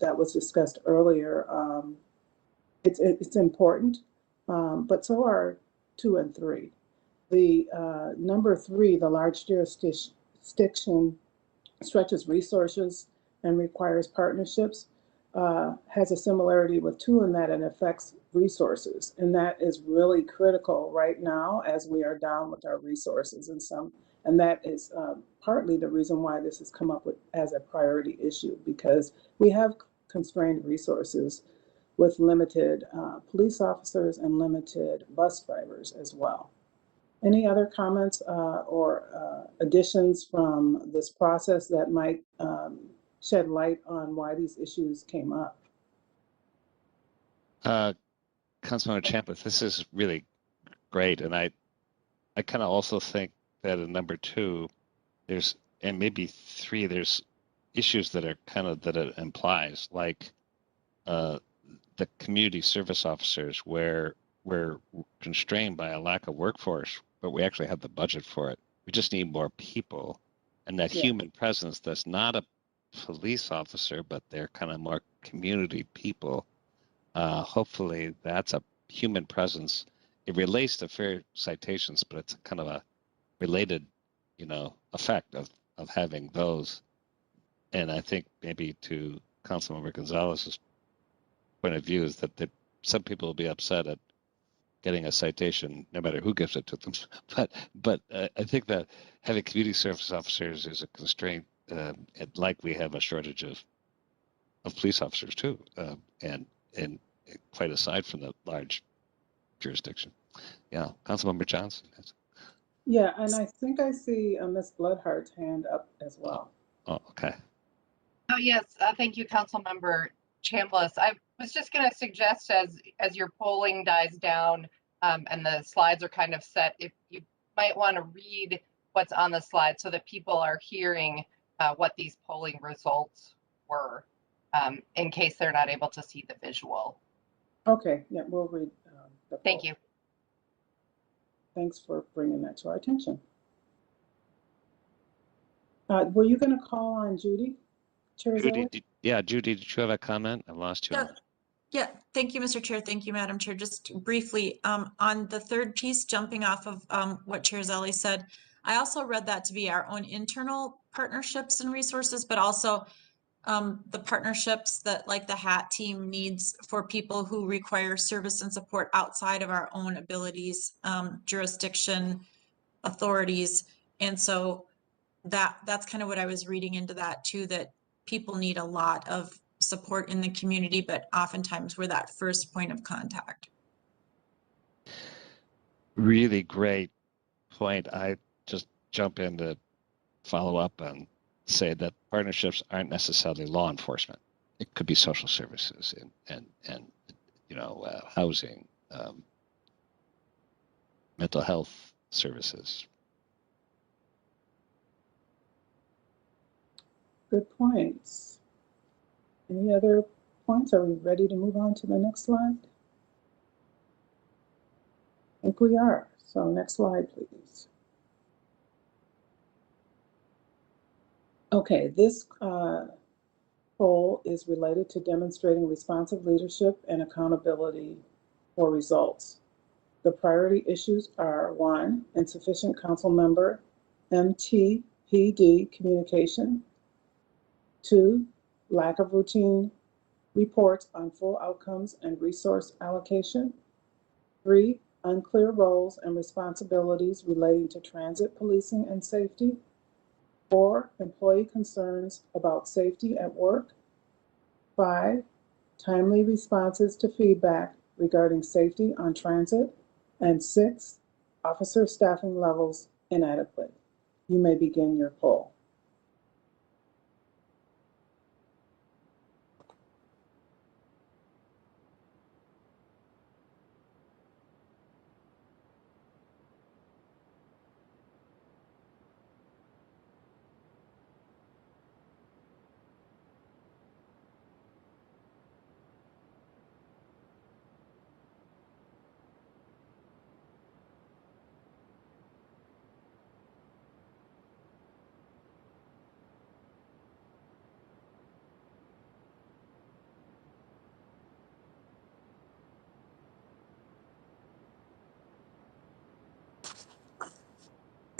that was discussed earlier. It's important, but so are 2 and 3. The number 3, the large jurisdiction stretches resources and requires partnerships, has a similarity with 2 in that it affects resources. And that is really critical right now as we are down with our resources and that is partly the reason why this has come up as a priority issue, because we have constrained resources with limited police officers and limited bus drivers as well. Any other comments or additions from this process that might shed light on why these issues came up? Councilmember Chamblis, this is really great, and I kind of also think that in number 2, there's, and maybe 3, there's issues that are kind of that it implies, like the community service officers, where we're constrained by a lack of workforce, but we actually have the budget for it. We just need more people, and that human presence that's not a police officer, but they're kind of more community people. Hopefully that's a human presence. It relates to fair citations, but it's kind of a related, effect of having those. And I think maybe to Councilmember Gonzalez's point of view is that some people will be upset at getting a citation, no matter who gives it to them. But I think that having community service officers is a constraint, and like we have a shortage of police officers too, and quite aside from the large jurisdiction. Yeah, Councilmember Johnson. Yeah, and I think I see Ms. Bloodhart's hand up as well. Oh, okay. Oh, yes. Thank you, Councilmember Chamblis. I was just going to suggest as your polling dies down and the slides are kind of set, if you might want to read what's on the slide so that people are hearing what these polling results were in case they're not able to see the visual. Okay, yeah, we'll read the poll. Thank you. Thanks for bringing that to our attention. Were you going to call on Judy? Judy, Judy, did you have a comment? I lost you. Yeah, thank you, Mr. Chair. Thank you, Madam Chair. Just briefly, on the third piece, jumping off of what Chair Zelle said, I also read that to be our own internal partnerships and resources, but also the partnerships that like the HAT team needs for people who require service and support outside of our own abilities, jurisdiction, authorities. And so that's kind of what I was reading into that too, that people need a lot of support in the community, but oftentimes we're that first point of contact. Really great point. I just jump in to follow up and say that partnerships aren't necessarily law enforcement. It could be social services and housing, mental health services. Good points. Any other points? Are we ready to move on to the next slide? I think we are. So next slide, please. Okay, this poll is related to demonstrating responsive leadership and accountability for results. The priority issues are 1, insufficient council member MTPD communication. 2, lack of routine reports on full outcomes and resource allocation. 3, unclear roles and responsibilities relating to transit policing and safety. 4, employee concerns about safety at work. 5, timely responses to feedback regarding safety on transit. And 6, officer staffing levels inadequate. You may begin your poll.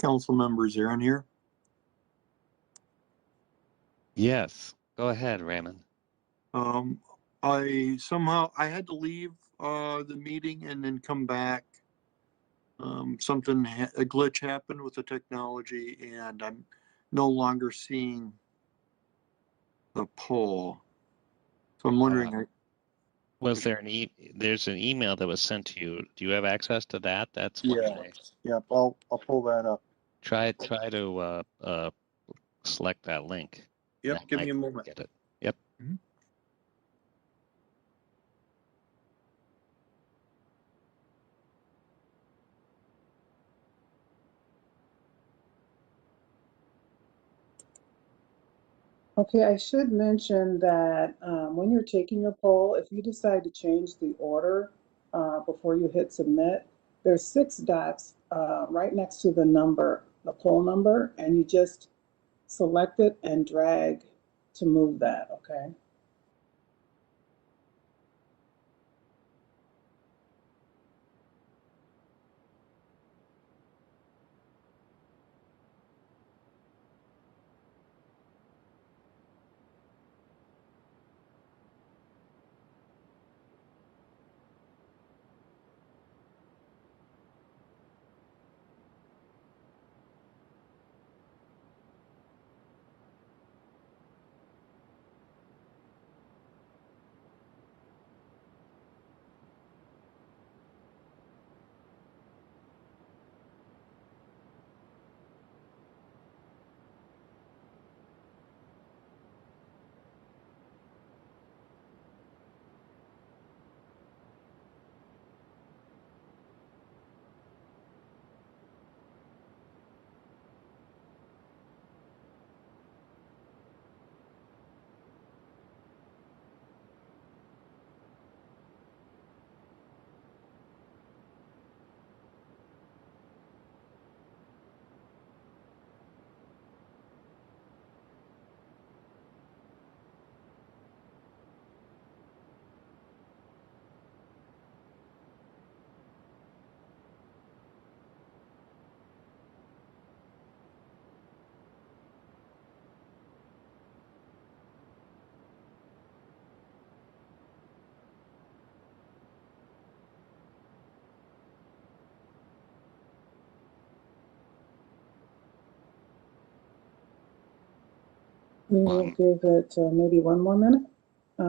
council members are in here. Yes, go ahead, Raymond. I had to leave the meeting and then come back. A glitch happened with the technology, and I'm no longer seeing the poll. So I'm wondering. Was there there's an email that was sent to you. Do you have access to that? That's one way. Yeah, I'll pull that up. Try to select that link. Yep, give me a moment. Get it. Yep. Mm-hmm. Okay, I should mention that when you're taking your poll, if you decide to change the order before you hit submit, there's 6 dots right next to the number, the poll number, and you just select it and drag to move that, okay? We will give it maybe 1 more minute.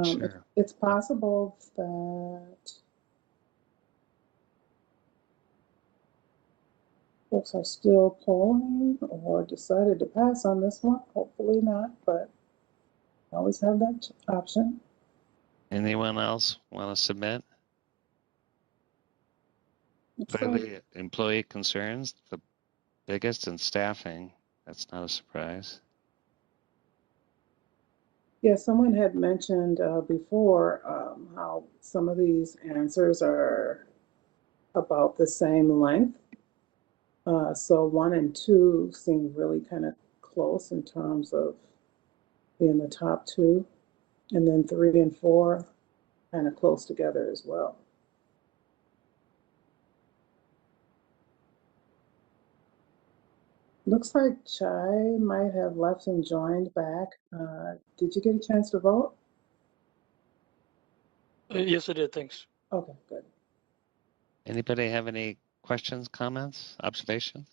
Sure. It's possible that folks are still polling or decided to pass on this one. Hopefully not, but always have that option. Anyone else want to submit? Clearly, employee concerns, the biggest, and staffing. That's not a surprise. Yeah, someone had mentioned before how some of these answers are about the same length. So 1 and 2 seem really kind of close in terms of being the top 2. And then 3 and 4 kind of close together as well. Looks like Chai might have left and joined back. Did you get a chance to vote? Yes, I did. Thanks. Okay, good. Anybody have any questions, comments, observations?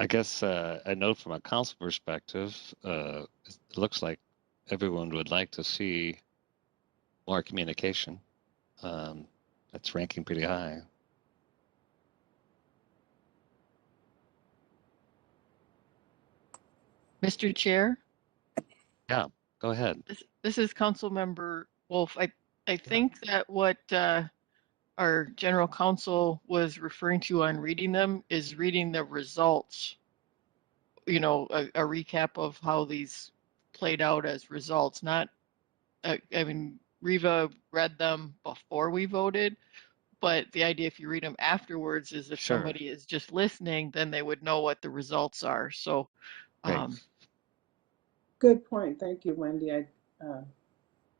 I guess a note from a council perspective, it looks like everyone would like to see more communication. That's ranking pretty high. Mr. Chair? Yeah, go ahead. This is Councilmember Wolf. I think that what our general counsel was referring to on reading them is reading the results, you know, a recap of how these played out as results, not, I mean, Riva read them before we voted, but the idea if you read them afterwards is if somebody is just listening, then they would know what the results are. So, good point. Thank you, Wendy.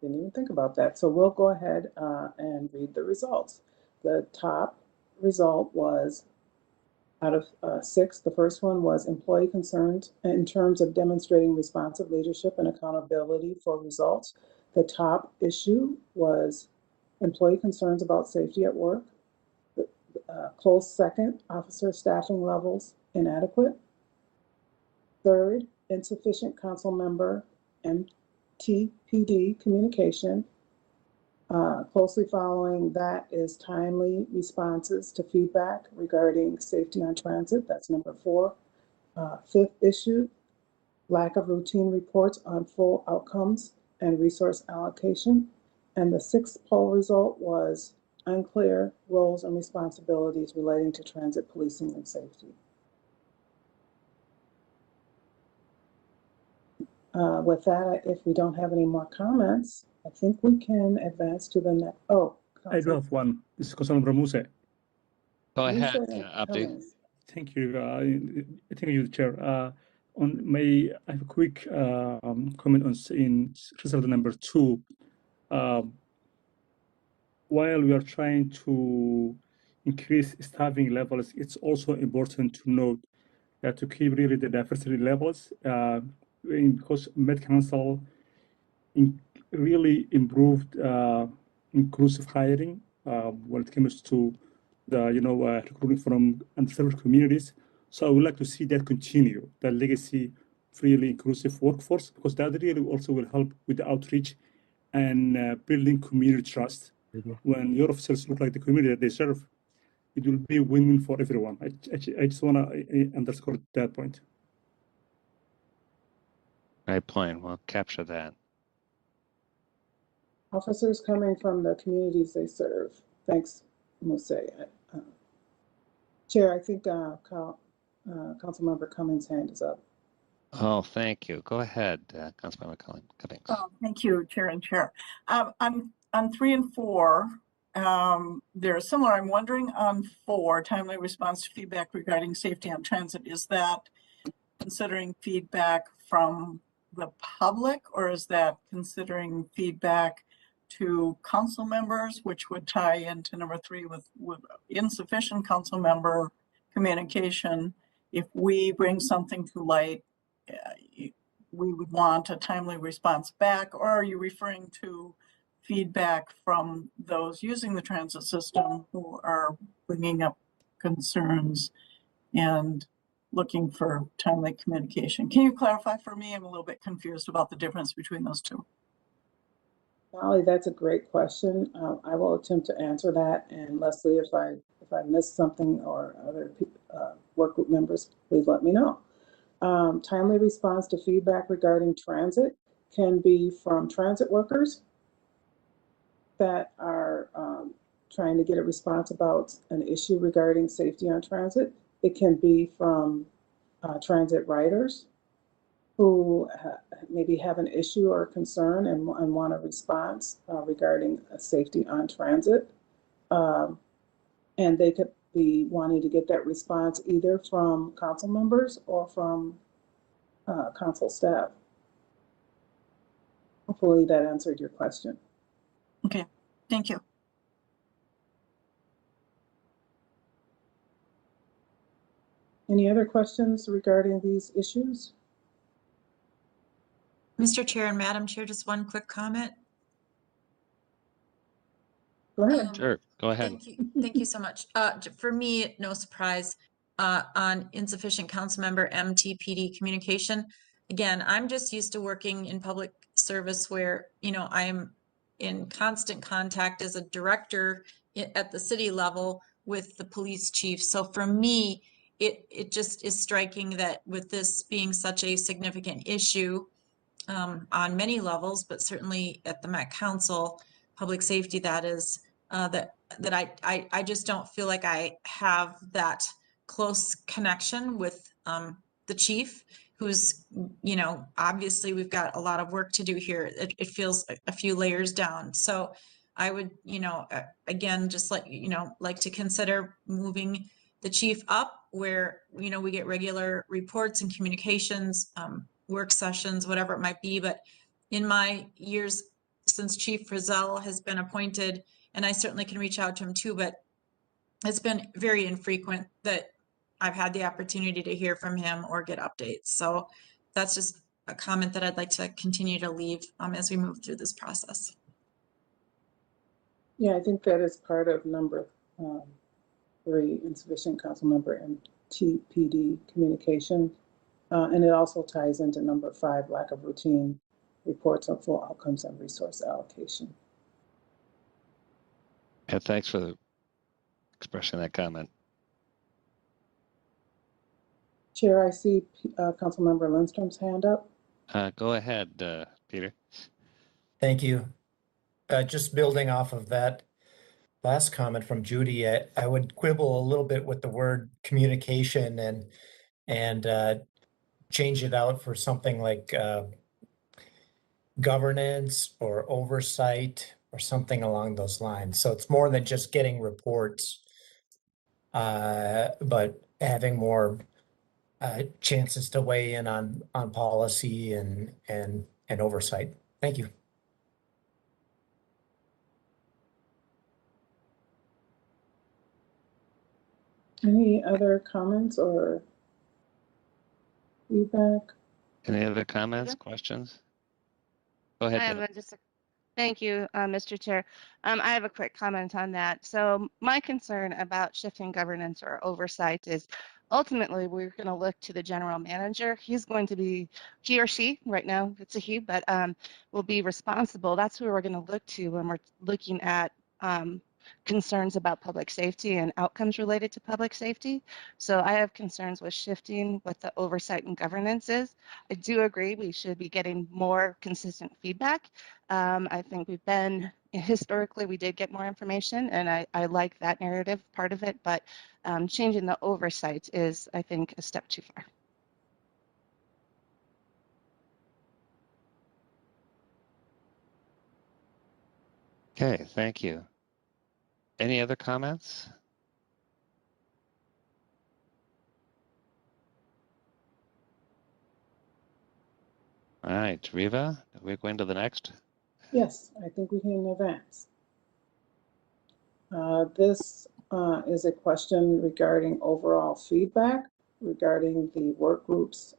Didn't even think about that. So we'll go ahead and read the results. The top result was out of 6, the first one was employee concerns in terms of demonstrating responsive leadership and accountability for results. The top issue was employee concerns about safety at work. Close second, officer staffing levels inadequate. Third, insufficient council member MTPD communication. Closely following that is timely responses to feedback regarding safety on transit. That's number 4. Fifth issue, lack of routine reports on full outcomes and resource allocation. And the 6th poll result was unclear roles and responsibilities relating to transit policing and safety. With that, if we don't have any more comments, I think we can advance to the next. Oh, I do have one. This is Councilmember Muse. Go ahead, Musa Abdi. Cummings. Thank you. Thank you, Chair. I have a quick comment on in result number 2. While we are trying to increase staffing levels, it's also important to note that to keep really the diversity levels, because Met Council really improved inclusive hiring when it comes to the recruiting from underserved communities. So I would like to see that continue, that legacy of really inclusive workforce, because that really also will help with the outreach and building community trust. When your officers look like the community that they serve, it will be a win-win for everyone. I just want to underscore that point. Great point. We'll capture that. Officers coming from the communities they serve. Thanks, Muse. Chair, I think Councilmember Cummings' hand is up. Oh, thank you. Go ahead, Councilmember Cummings. Oh, thank you, Chair and Chair. On 3 and 4, they're similar. I'm wondering on 4, timely response to feedback regarding safety on transit. Is that considering feedback from the public, or is that considering feedback to council members, which would tie into number 3 with insufficient council member communication? If we bring something to light, we would want a timely response back, or are you referring to feedback from those using the transit system who are bringing up concerns and looking for timely communication? Can you clarify for me? I'm a little bit confused about the difference between those two. Molly, that's a great question. I will attempt to answer that. And Lesley, if I missed something or other work group members, please let me know. Timely response to feedback regarding transit can be from transit workers that are trying to get a response about an issue regarding safety on transit. It can be from transit riders who maybe have an issue or concern and want a response regarding safety on transit. And they could be wanting to get that response either from council members or from council staff. Hopefully that answered your question. Okay, thank you. Any other questions regarding these issues? Mr. Chair and Madam Chair, just one quick comment. Go ahead. Sure, go ahead. Thank you so much. For me, no surprise on insufficient council member MTPD communication. Again, I'm just used to working in public service where, I'm in constant contact as a director at the city level with the police chief. So for me, it just is striking that with this being such a significant issue on many levels, but certainly at the Met Council, public safety, that is, that I just don't feel like I have that close connection with the chief, who's, obviously we've got a lot of work to do here. It feels a few layers down. So I would, again, just like to consider moving the chief up where, we get regular reports and communications, work sessions, whatever it might be. But in my years since Chief Frizzell has been appointed, and I certainly can reach out to him too, but it's been very infrequent that I've had the opportunity to hear from him or get updates. So that's just a comment that I'd like to continue to leave as we move through this process. Yeah, I think that is part of number 3, insufficient council member and TPD communication. And it also ties into number 5, lack of routine reports of full outcomes and resource allocation. Yeah, thanks for expressing that comment. Chair, I see Councilmember Lindstrom's hand up. Go ahead, Peter. Thank you. Just building off of that last comment from Judy, I would quibble a little bit with the word communication and change it out for something like governance or oversight or something along those lines. So it's more than just getting reports, but having more chances to weigh in on policy and oversight. Thank you. Any other comments or feedback? Any other comments, questions? Go ahead, Deb. Thank you, Mr. Chair. I have a quick comment on that. So my concern about shifting governance or oversight is ultimately we're going to look to the general manager. He's going to be, he or she, right now it's a he, but will be responsible. That's who we're going to look to when we're looking at concerns about public safety and outcomes related to public safety. So I have concerns with shifting what the oversight and governance is. I do agree we should be getting more consistent feedback. I think we've been, historically, we did get more information, and I like that narrative part of it, but changing the oversight is, I think, a step too far. Okay, thank you. Any other comments? All right, Riva, we're going to the next. Yes, I think we can advance. This is a question regarding overall feedback regarding the work group's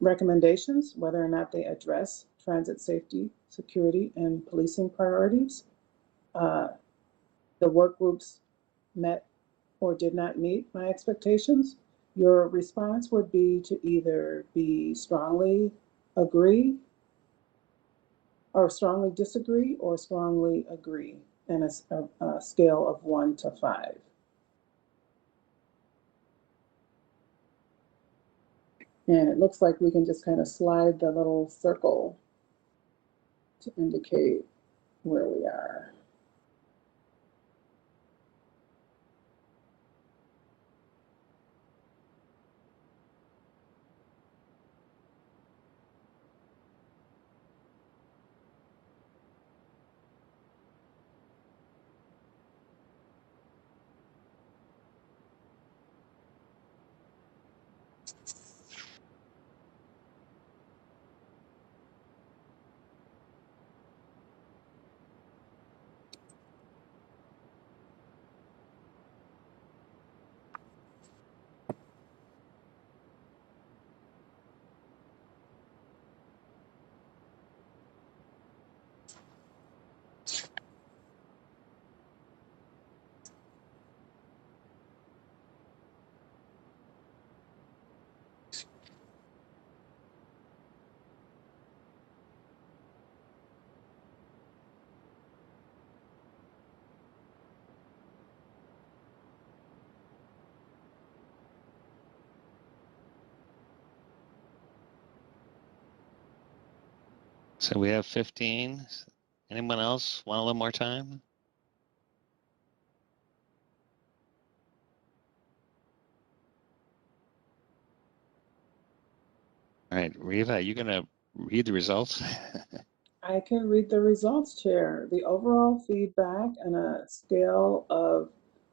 recommendations, whether or not they address transit safety, security, and policing priorities. The work groups met or did not meet my expectations. Your response would be to either be strongly agree, or strongly disagree, or strongly agree in a scale of 1 to 5. And it looks like we can just kind of slide the little circle to indicate where we are. So we have 15. Anyone else want a little more time? All right, Riva, are you going to read the results? I can read the results, Chair. The overall feedback on a scale of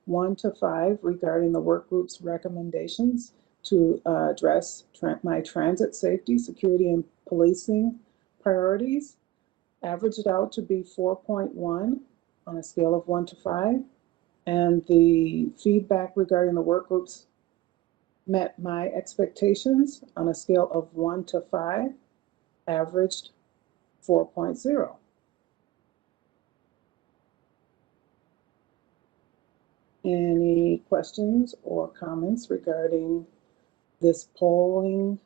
1 to 5 regarding the work group's recommendations to address my transit safety, security, and policing priorities averaged out to be 4.1 on a scale of 1 to 5. And the feedback regarding the work groups met my expectations on a scale of 1 to 5, averaged 4.0. Any questions or comments regarding this polling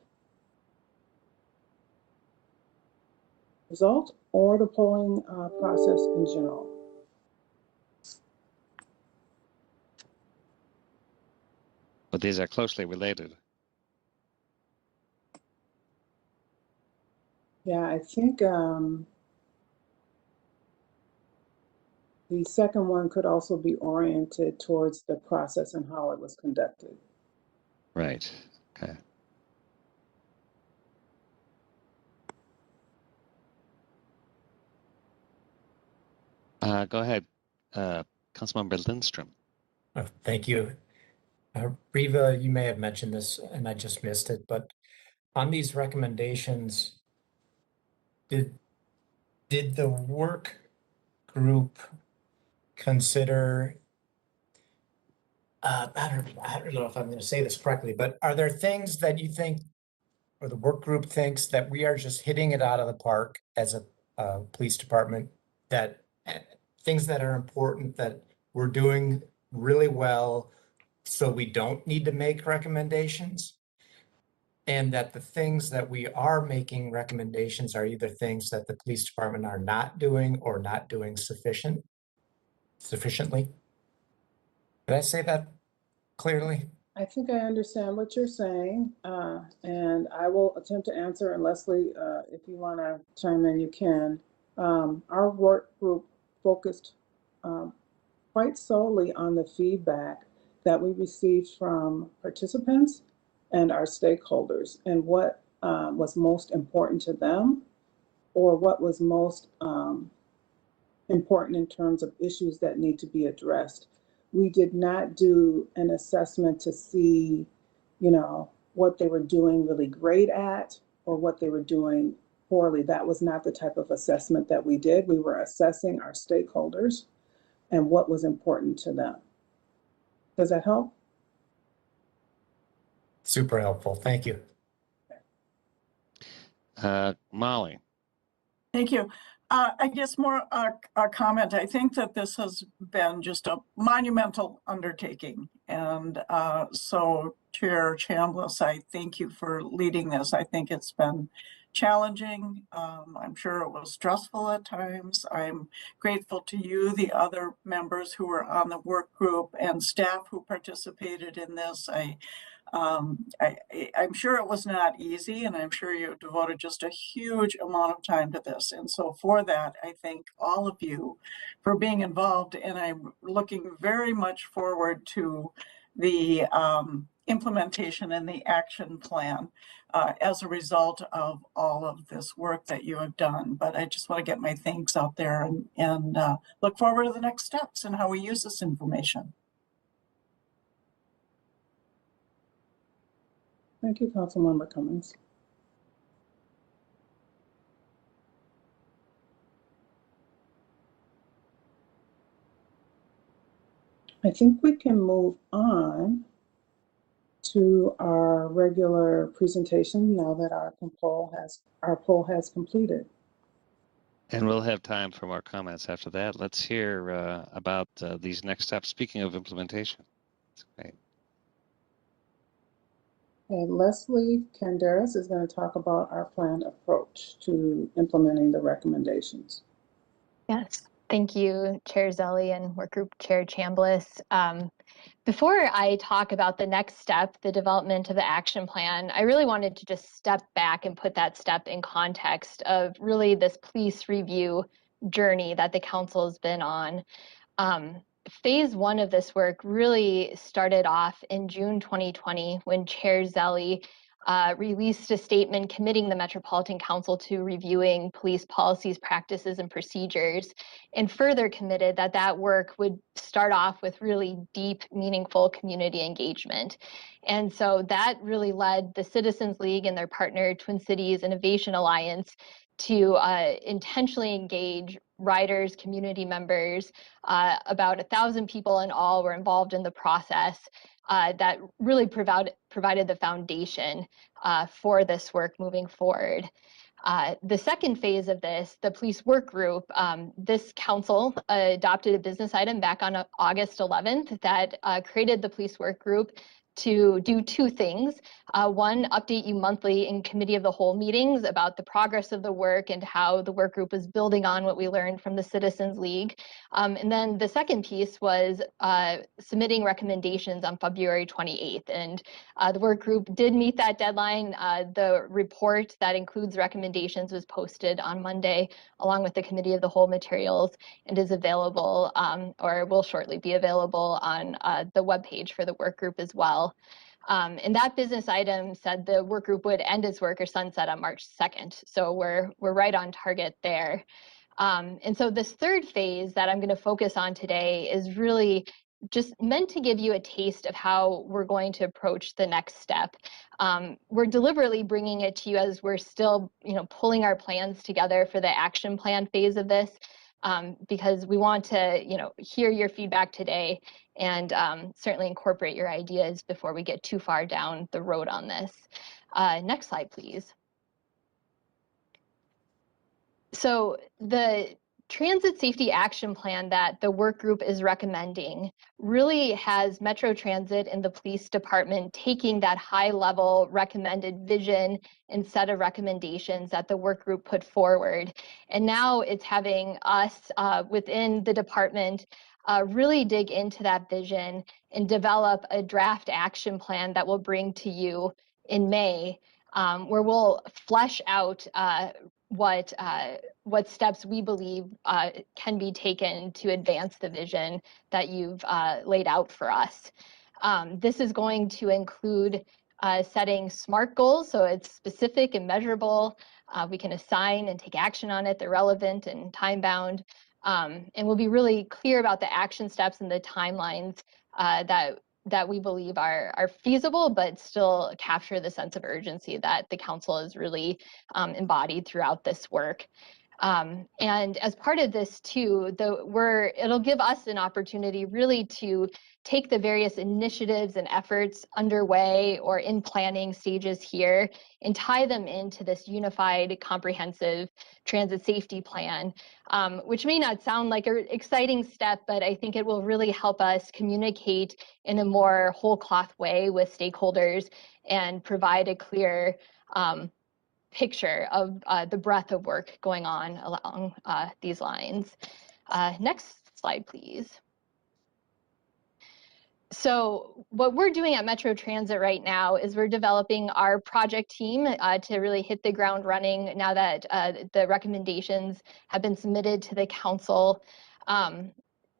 result or the polling process in general? But these are closely related. Yeah, I think the second one could also be oriented towards the process and how it was conducted. Right. Okay. Go ahead, Councilmember Lindstrom. Oh, thank you. Riva, you may have mentioned this and I just missed it, but on these recommendations, did the work group consider, I don't know if I'm going to say this correctly, but are there things that you think, or the work group thinks, that we are just hitting it out of the park as a police department, that things that are important that we're doing really well, so we don't need to make recommendations? And that the things that we are making recommendations are either things that the police department are not doing or not doing sufficiently? Did I say that clearly? I think I understand what you're saying, and I will attempt to answer. And Lesley, if you want to chime in, you can. Our work group focused quite solely on the feedback that we received from participants and our stakeholders, and what was most important to them, or what was most important in terms of issues that need to be addressed. We did not do an assessment to see, what they were doing really great at or what they were doing poorly. That was not the type of assessment that we did. We were assessing our stakeholders and what was important to them. Does that help? Super helpful. Thank you. Molly. Thank you. I guess more a comment. I think that this has been just a monumental undertaking. And so Chair Chamblis, I thank you for leading this. I think it's been challenging. I'm sure it was stressful at times. I'm grateful to you, the other members who were on the work group, and staff who participated in this. I'm sure it was not easy, and I'm sure you devoted just a huge amount of time to this. And so for that, I thank all of you for being involved, and I'm looking very much forward to the implementation and the action plan as a result of all of this work that you have done. But I just want to get my thanks out there and look forward to the next steps and how we use this information. Thank you, Councilmember Cummings. I think we can move on to our regular presentation now that our poll has completed. And we'll have time for more comments after that. Let's hear about these next steps. Speaking of implementation. That's great. And Lesley Kandaras is going to talk about our planned approach to implementing the recommendations. Yes, thank you, Chair Zelle and Work Group Chair Chamblis. Before I talk about the next step, the development of the action plan, I really wanted to just step back and put that step in context of really this police review journey that the council has been on. Phase one of this work really started off in June 2020 when Chair Zelle released a statement committing the Metropolitan Council to reviewing police policies, practices, and procedures, and further committed that that work would start off with really deep, meaningful community engagement. And so that really led the Citizens League and their partner Twin Cities Innovation Alliance to intentionally engage riders, community members. About 1,000 people in all were involved in the process that really provided the foundation for this work moving forward. The second phase of this, the police work group, this council adopted a business item back on August 11th that created the police work group to do two things. One, update you monthly in committee of the whole meetings about the progress of the work and how the work group is building on what we learned from the Citizens League. And then the second piece was submitting recommendations on February 28th. And the work group did meet that deadline. The report that includes recommendations was posted on Monday along with the committee of the whole materials and is available or will shortly be available on the webpage for the work group as well. And that business item said the work group would end its work or sunset on March 2nd. So we're right on target there. And so this third phase that I'm going to focus on today is really just meant to give you a taste of how we're going to approach the next step. We're deliberately bringing it to you as we're still, pulling our plans together for the action plan phase of this, because we want to, hear your feedback today and certainly incorporate your ideas before we get too far down the road on this. Next slide, please. So the Transit Safety Action Plan that the work group is recommending really has Metro Transit and the police department taking that high-level recommended vision and set of recommendations that the work group put forward. And now it's having us within the department really dig into that vision and develop a draft action plan that we'll bring to you in May, where we'll flesh out what steps we believe can be taken to advance the vision that you've laid out for us. This is going to include setting SMART goals, so it's specific and measurable. We can assign and take action on it. They're relevant and time-bound. And we'll be really clear about the action steps and the timelines that we believe are feasible, but still capture the sense of urgency that the council has really embodied throughout this work. And as part of this too, it'll give us an opportunity really to take the various initiatives and efforts underway or in planning stages here and tie them into this unified, comprehensive transit safety plan, which may not sound like an exciting step, but I think it will really help us communicate in a more whole cloth way with stakeholders and provide a clear picture of the breadth of work going on along these lines. Next slide, please. So what we're doing at Metro Transit right now is we're developing our project team to really hit the ground running now that the recommendations have been submitted to the council.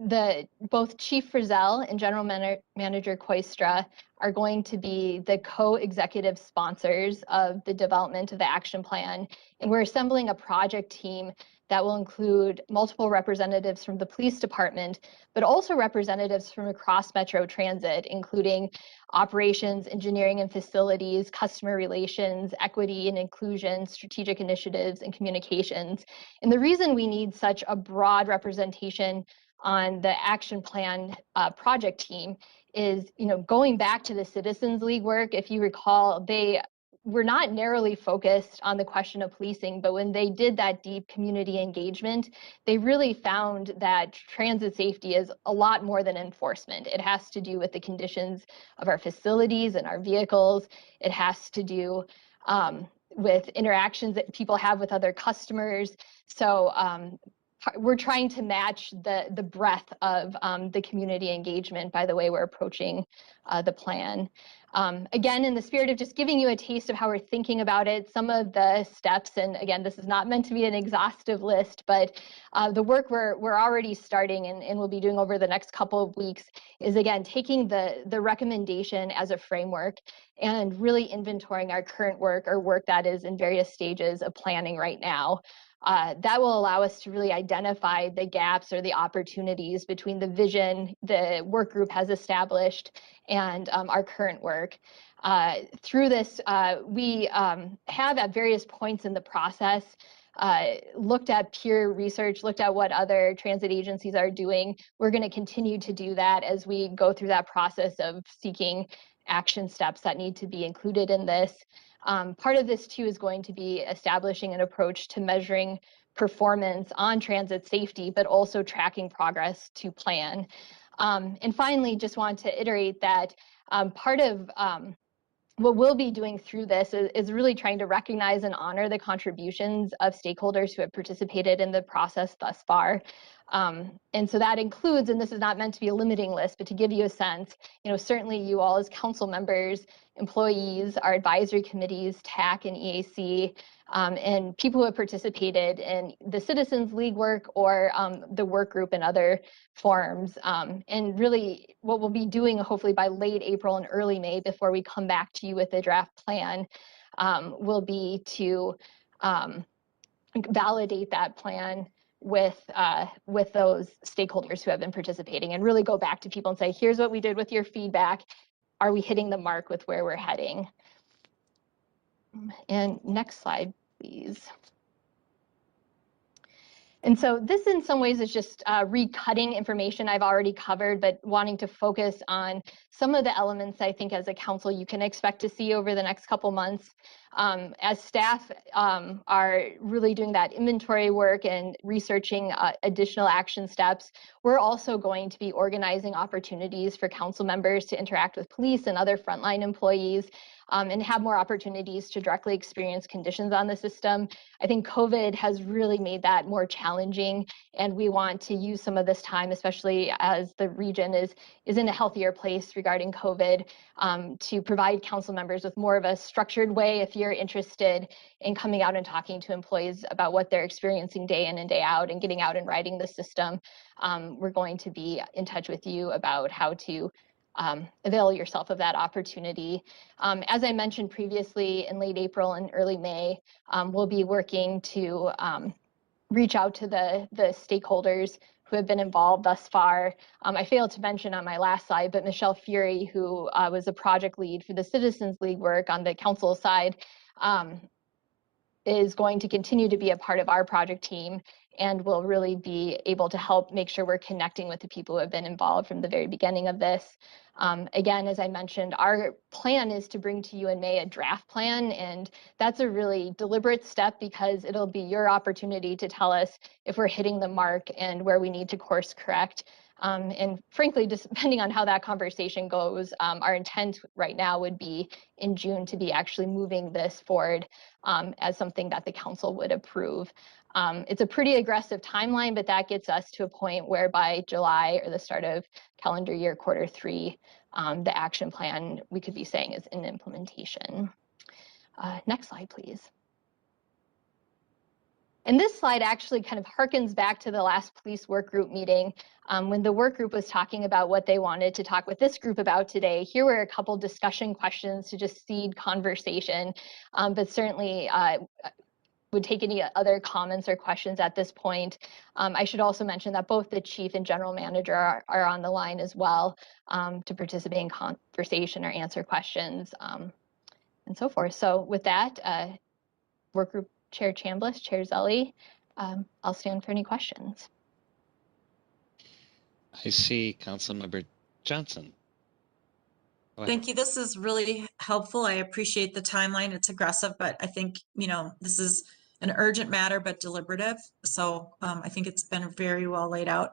Both Chief Zelle and General Manager Koistra are going to be the co-executive sponsors of the development of the action plan. And we're assembling a project team that will include multiple representatives from the police department, but also representatives from across Metro Transit, including operations, engineering and facilities, customer relations, equity and inclusion, strategic initiatives, and communications. And the reason we need such a broad representation on the action plan project team is, going back to the Citizens League work, if you recall, they were not narrowly focused on the question of policing, but when they did that deep community engagement, they really found that transit safety is a lot more than enforcement. It has to do with the conditions of our facilities and our vehicles. It has to do with interactions that people have with other customers. So we're trying to match the breadth of the community engagement by the way we're approaching the plan. Again, in the spirit of just giving you a taste of how we're thinking about it, some of the steps, and again, this is not meant to be an exhaustive list, but the work we're already starting and we'll be doing over the next couple of weeks is, again, taking the recommendation as a framework and really inventorying our current work or work that is in various stages of planning right now. That will allow us to really identify the gaps or the opportunities between the vision the work group has established and our current work. Through this, we have at various points in the process looked at peer research, looked at what other transit agencies are doing. We're going to continue to do that as we go through that process of seeking action steps that need to be included in this. Part of this too is going to be establishing an approach to measuring performance on transit safety, but also tracking progress to plan. And finally, just want to iterate that part of what we'll be doing through this is really trying to recognize and honor the contributions of stakeholders who have participated in the process thus far. And so that includes, and this is not meant to be a limiting list, but to give you a sense, certainly you all as council members, employees, our advisory committees, TAC and EAC, and people who have participated in the Citizens League work or the work group and other forms. And really what we'll be doing hopefully by late April and early May before we come back to you with a draft plan will be to validate that plan with those stakeholders who have been participating and really go back to people and say, here's what we did with your feedback. Are we hitting the mark with where we're heading? And next slide, please. And so this in some ways is just recutting information I've already covered, but wanting to focus on some of the elements I think as a council you can expect to see over the next couple months. As staff are really doing that inventory work and researching additional action steps, we're also going to be organizing opportunities for council members to interact with police and other frontline employees and have more opportunities to directly experience conditions on the system. I think COVID has really made that more challenging, and we want to use some of this time, especially as the region is in a healthier place regarding COVID, to provide council members with more of a structured way. If you're interested in coming out and talking to employees about what they're experiencing day in and day out and getting out and riding the system, we're going to be in touch with you about how to avail yourself of that opportunity. As I mentioned previously, in late April and early May, we'll be working to reach out to the stakeholders who have been involved thus far. I failed to mention on my last slide, but Michelle Fury, who was a project lead for the Citizens League work on the council side, is going to continue to be a part of our project team and will really be able to help make sure we're connecting with the people who have been involved from the very beginning of this. Again, as I mentioned, our plan is to bring to you in May a draft plan, and that's a really deliberate step because it'll be your opportunity to tell us if we're hitting the mark and where we need to course correct. And frankly, just depending on how that conversation goes, our intent right now would be in June to be actually moving this forward as something that the council would approve. It's a pretty aggressive timeline, but that gets us to a point where by July or the start of calendar year Q3, the action plan we could be saying is in implementation. Next slide, please. And this slide actually kind of harkens back to the last police work group meeting when the work group was talking about what they wanted to talk with this group about today. Here were a couple discussion questions to just seed conversation, but certainly would take any other comments or questions at this point. I should also mention that both the chief and general manager are on the line as well to participate in conversation or answer questions and so forth. So with that, work group Chair Chamblis, Chair Zelle, I'll stand for any questions. I see Councilmember Johnson. Thank you. This is really helpful. I appreciate the timeline. It's aggressive, but I think, this is an urgent matter, but deliberative. So I think it's been very well laid out.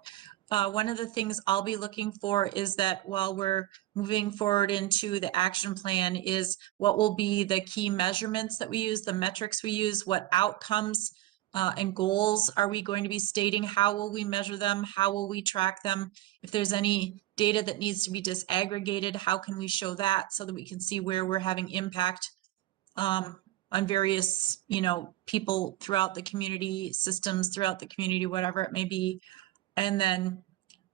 One of the things I'll be looking for is that while we're moving forward into the action plan is what will be the key measurements that we use, the metrics we use, what outcomes and goals are we going to be stating? How will we measure them? How will we track them? If there's any data that needs to be disaggregated, how can we show that so that we can see where we're having impact on various, people throughout the community, systems throughout the community, whatever it may be. And then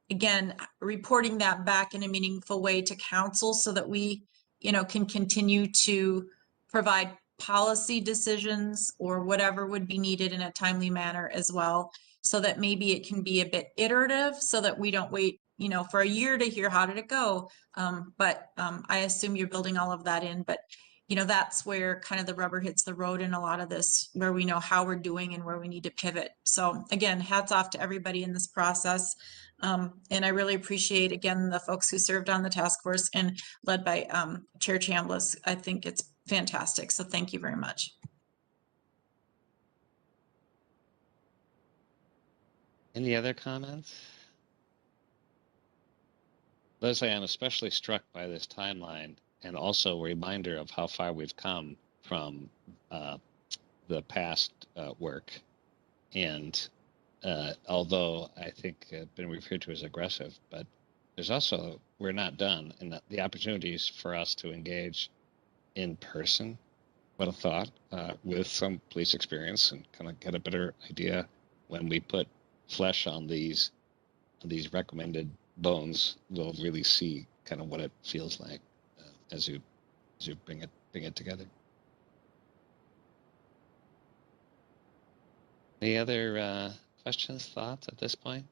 again, reporting that back in a meaningful way to council so that we, can continue to provide policy decisions or whatever would be needed in a timely manner as well. So that maybe it can be a bit iterative so that we don't wait, for a year to hear how did it go. But I assume you're building all of that in. But, that's where kind of the rubber hits the road in a lot of this, where we know how we're doing and where we need to pivot. So again, hats off to everybody in this process. And I really appreciate, again, the folks who served on the task force and led by Chair Chamblis. I think it's fantastic. So thank you very much. Any other comments? Lesley, I'm especially struck by this timeline and also a reminder of how far we've come from the past work. And although I think been referred to as aggressive, but there's also, we're not done, and the opportunities for us to engage in person, what a thought, with some police experience and kind of get a better idea when we put flesh on these recommended bones. We'll really see kind of what it feels like as you bring it together. Any other questions, thoughts at this point?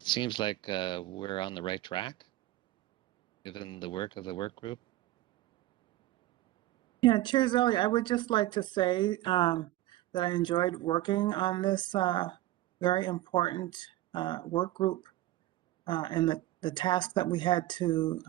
It seems like we're on the right track, given the work of the work group. Yeah, Chair Zelle, I would just like to say that I enjoyed working on this very important work group and the task that we had to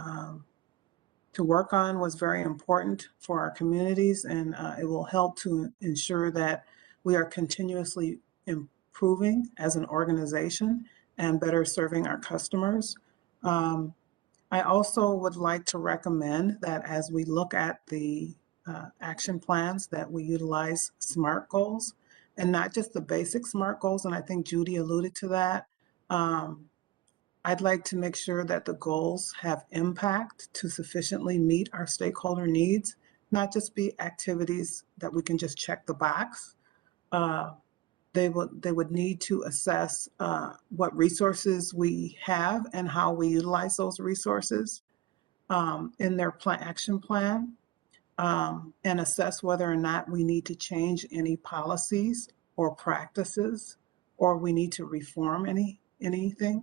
work on was very important for our communities, and it will help to ensure that we are continuously improving as an organization and better serving our customers. I also would like to recommend that as we look at the action plans, that we utilize SMART goals and not just the basic SMART goals. And I think Judy alluded to that. I'd like to make sure that the goals have impact to sufficiently meet our stakeholder needs, not just be activities that we can just check the box. They would need to assess what resources we have and how we utilize those resources in their action plan, and assess whether or not we need to change any policies or practices, or we need to reform anything.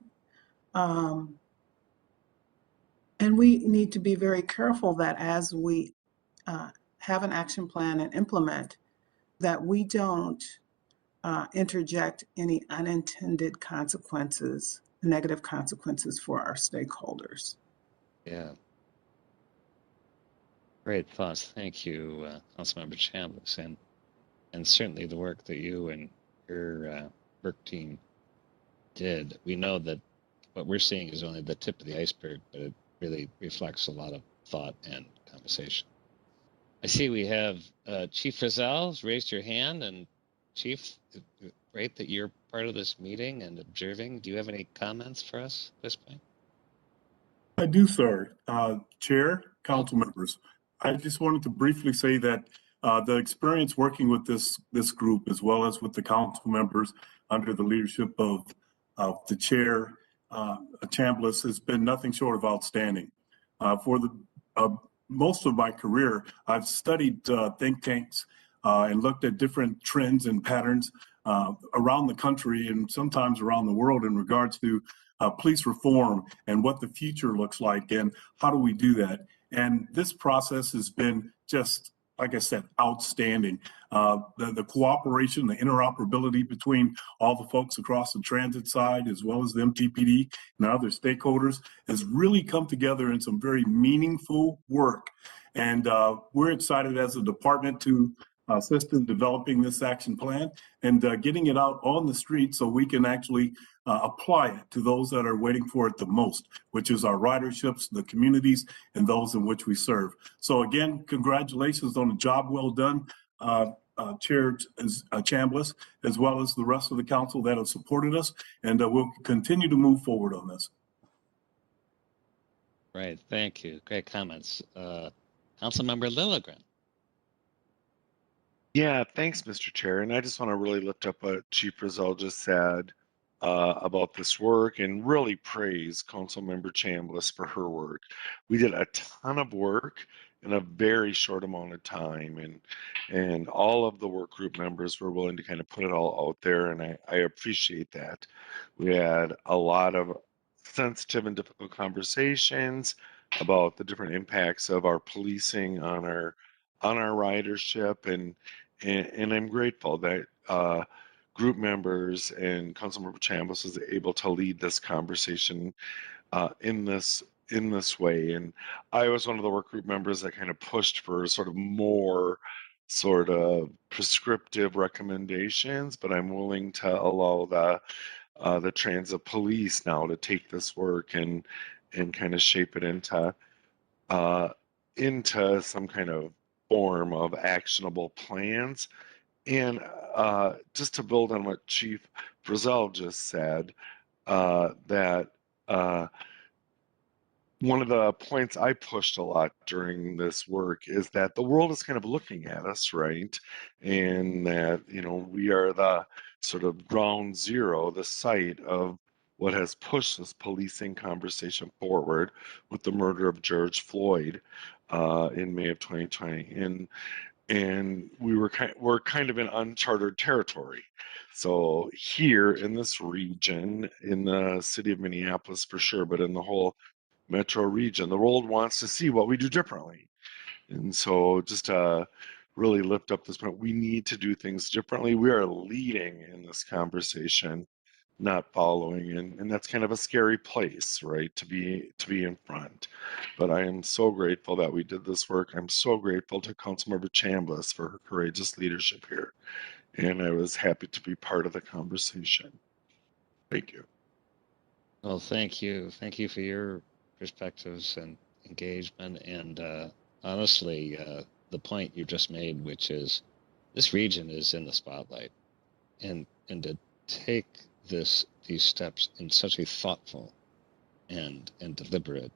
And we need to be very careful that as we have an action plan and implement, that we don't interject any unintended consequences, negative consequences for our stakeholders. Yeah. Great thoughts. Thank you, Councilmember Chamblis, and certainly the work that you and your work team did. We know that what we're seeing is only the tip of the iceberg, but it really reflects a lot of thought and conversation. I see we have Chief Rizal's raised your hand, and Chief, great that you're part of this meeting and observing. Do you have any comments for us at this point? I do, sir. Chair, council members, I just wanted to briefly say that the experience working with this group, as well as with the council members under the leadership of the chair, Chamblis, has been nothing short of outstanding. For the most of my career, I've studied think tanks and looked at different trends and patterns around the country and sometimes around the world in regards to police reform and what the future looks like and how do we do that. And this process has been just, like I said, outstanding. The cooperation, the interoperability between all the folks across the transit side, as well as the MTPD and other stakeholders, has really come together in some very meaningful work. And we're excited as a department to assist in developing this action plan and getting it out on the street so we can actually apply it to those that are waiting for it the most, which is our riderships, the communities, and those in which we serve. So again, congratulations on a job well done, Chair Chamblis, as well as the rest of the council that have supported us, and we'll continue to move forward on this. Right, thank you. Great comments. Councilmember Lilligren. Yeah, thanks, Mr. Chair. And I just want to really lift up what Chief Rizal just said about this work and really praise Councilmember Chamblis for her work. We did a ton of work in a very short amount of time, and all of the work group members were willing to kind of put it all out there, and I appreciate that. We had a lot of sensitive and difficult conversations, about the different impacts of our policing on our ridership, and I'm grateful that group members and Councilmember Chamblis was able to lead this conversation in this way. And I was one of the work group members that kind of pushed for sort of more sort of prescriptive recommendations, but I'm willing to allow the transit police now to take this work and kind of shape it into some kind of form of actionable plans. And just to build on what Chief Frizzell just said, that one of the points I pushed a lot during this work is that the world is kind of looking at us, right? And that, we are the sort of ground zero, the site of what has pushed this policing conversation forward with the murder of George Floyd in May of 2020. And we're kind of in uncharted territory. So here in this region, in the city of Minneapolis for sure, but in the whole metro region, the world wants to see what we do differently. And so just to really lift up this point, we need to do things differently. We are leading in this conversation, not following, and that's kind of a scary place, right, to be in front. But I am so grateful that we did this work. I'm so grateful to Councilmember Chamblis for her courageous leadership here, and I was happy to be part of the conversation. Thank you. Well, thank you for your perspectives and engagement, and honestly, the point you just made, which is this region is in the spotlight, and to take these steps in such a thoughtful and deliberate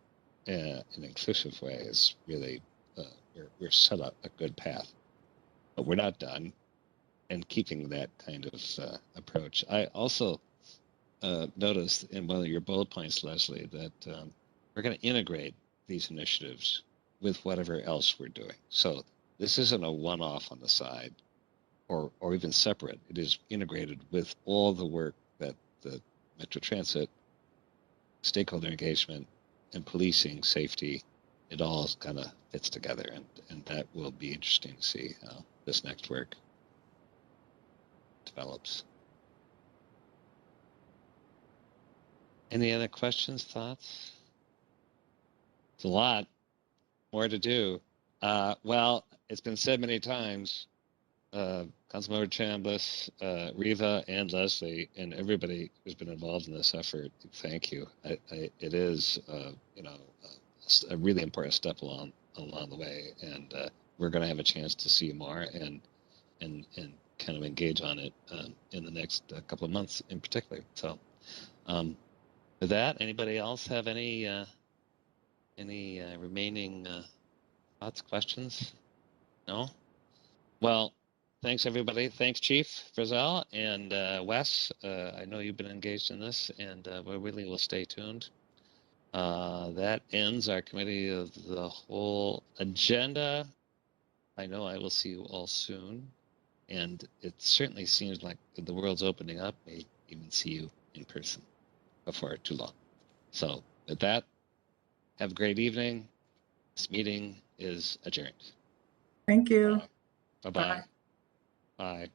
and inclusive way is really we're set up a good path, but we're not done. And keeping that kind of approach, I also noticed in one of your bullet points, Lesley, that we're going to integrate these initiatives with whatever else we're doing. So this isn't a one-off on the side or even separate. It is integrated with all the work that the Metro Transit, stakeholder engagement, and policing, safety, it all kind of fits together. And that will be interesting to see how this next work develops. Any other questions, thoughts? It's a lot more to do. Well, it's been said many times, Councilmember Chamblis, Riva, and Lesley, and everybody who's been involved in this effort, thank you. It is, a really important step along the way, and we're going to have a chance to see more and kind of engage on it in the next couple of months in particular. So, with that, anybody else have any remaining thoughts, questions? No? Well, thanks everybody. Thanks Chief Frizzell and Wes. I know you've been engaged in this, and we really will stay tuned. That ends our committee of the whole agenda. I know I will see you all soon, and it certainly seems like the world's opening up. May even see you in person before too long. So with that, have a great evening. This meeting is adjourned. Thank you. Bye-bye. Bye.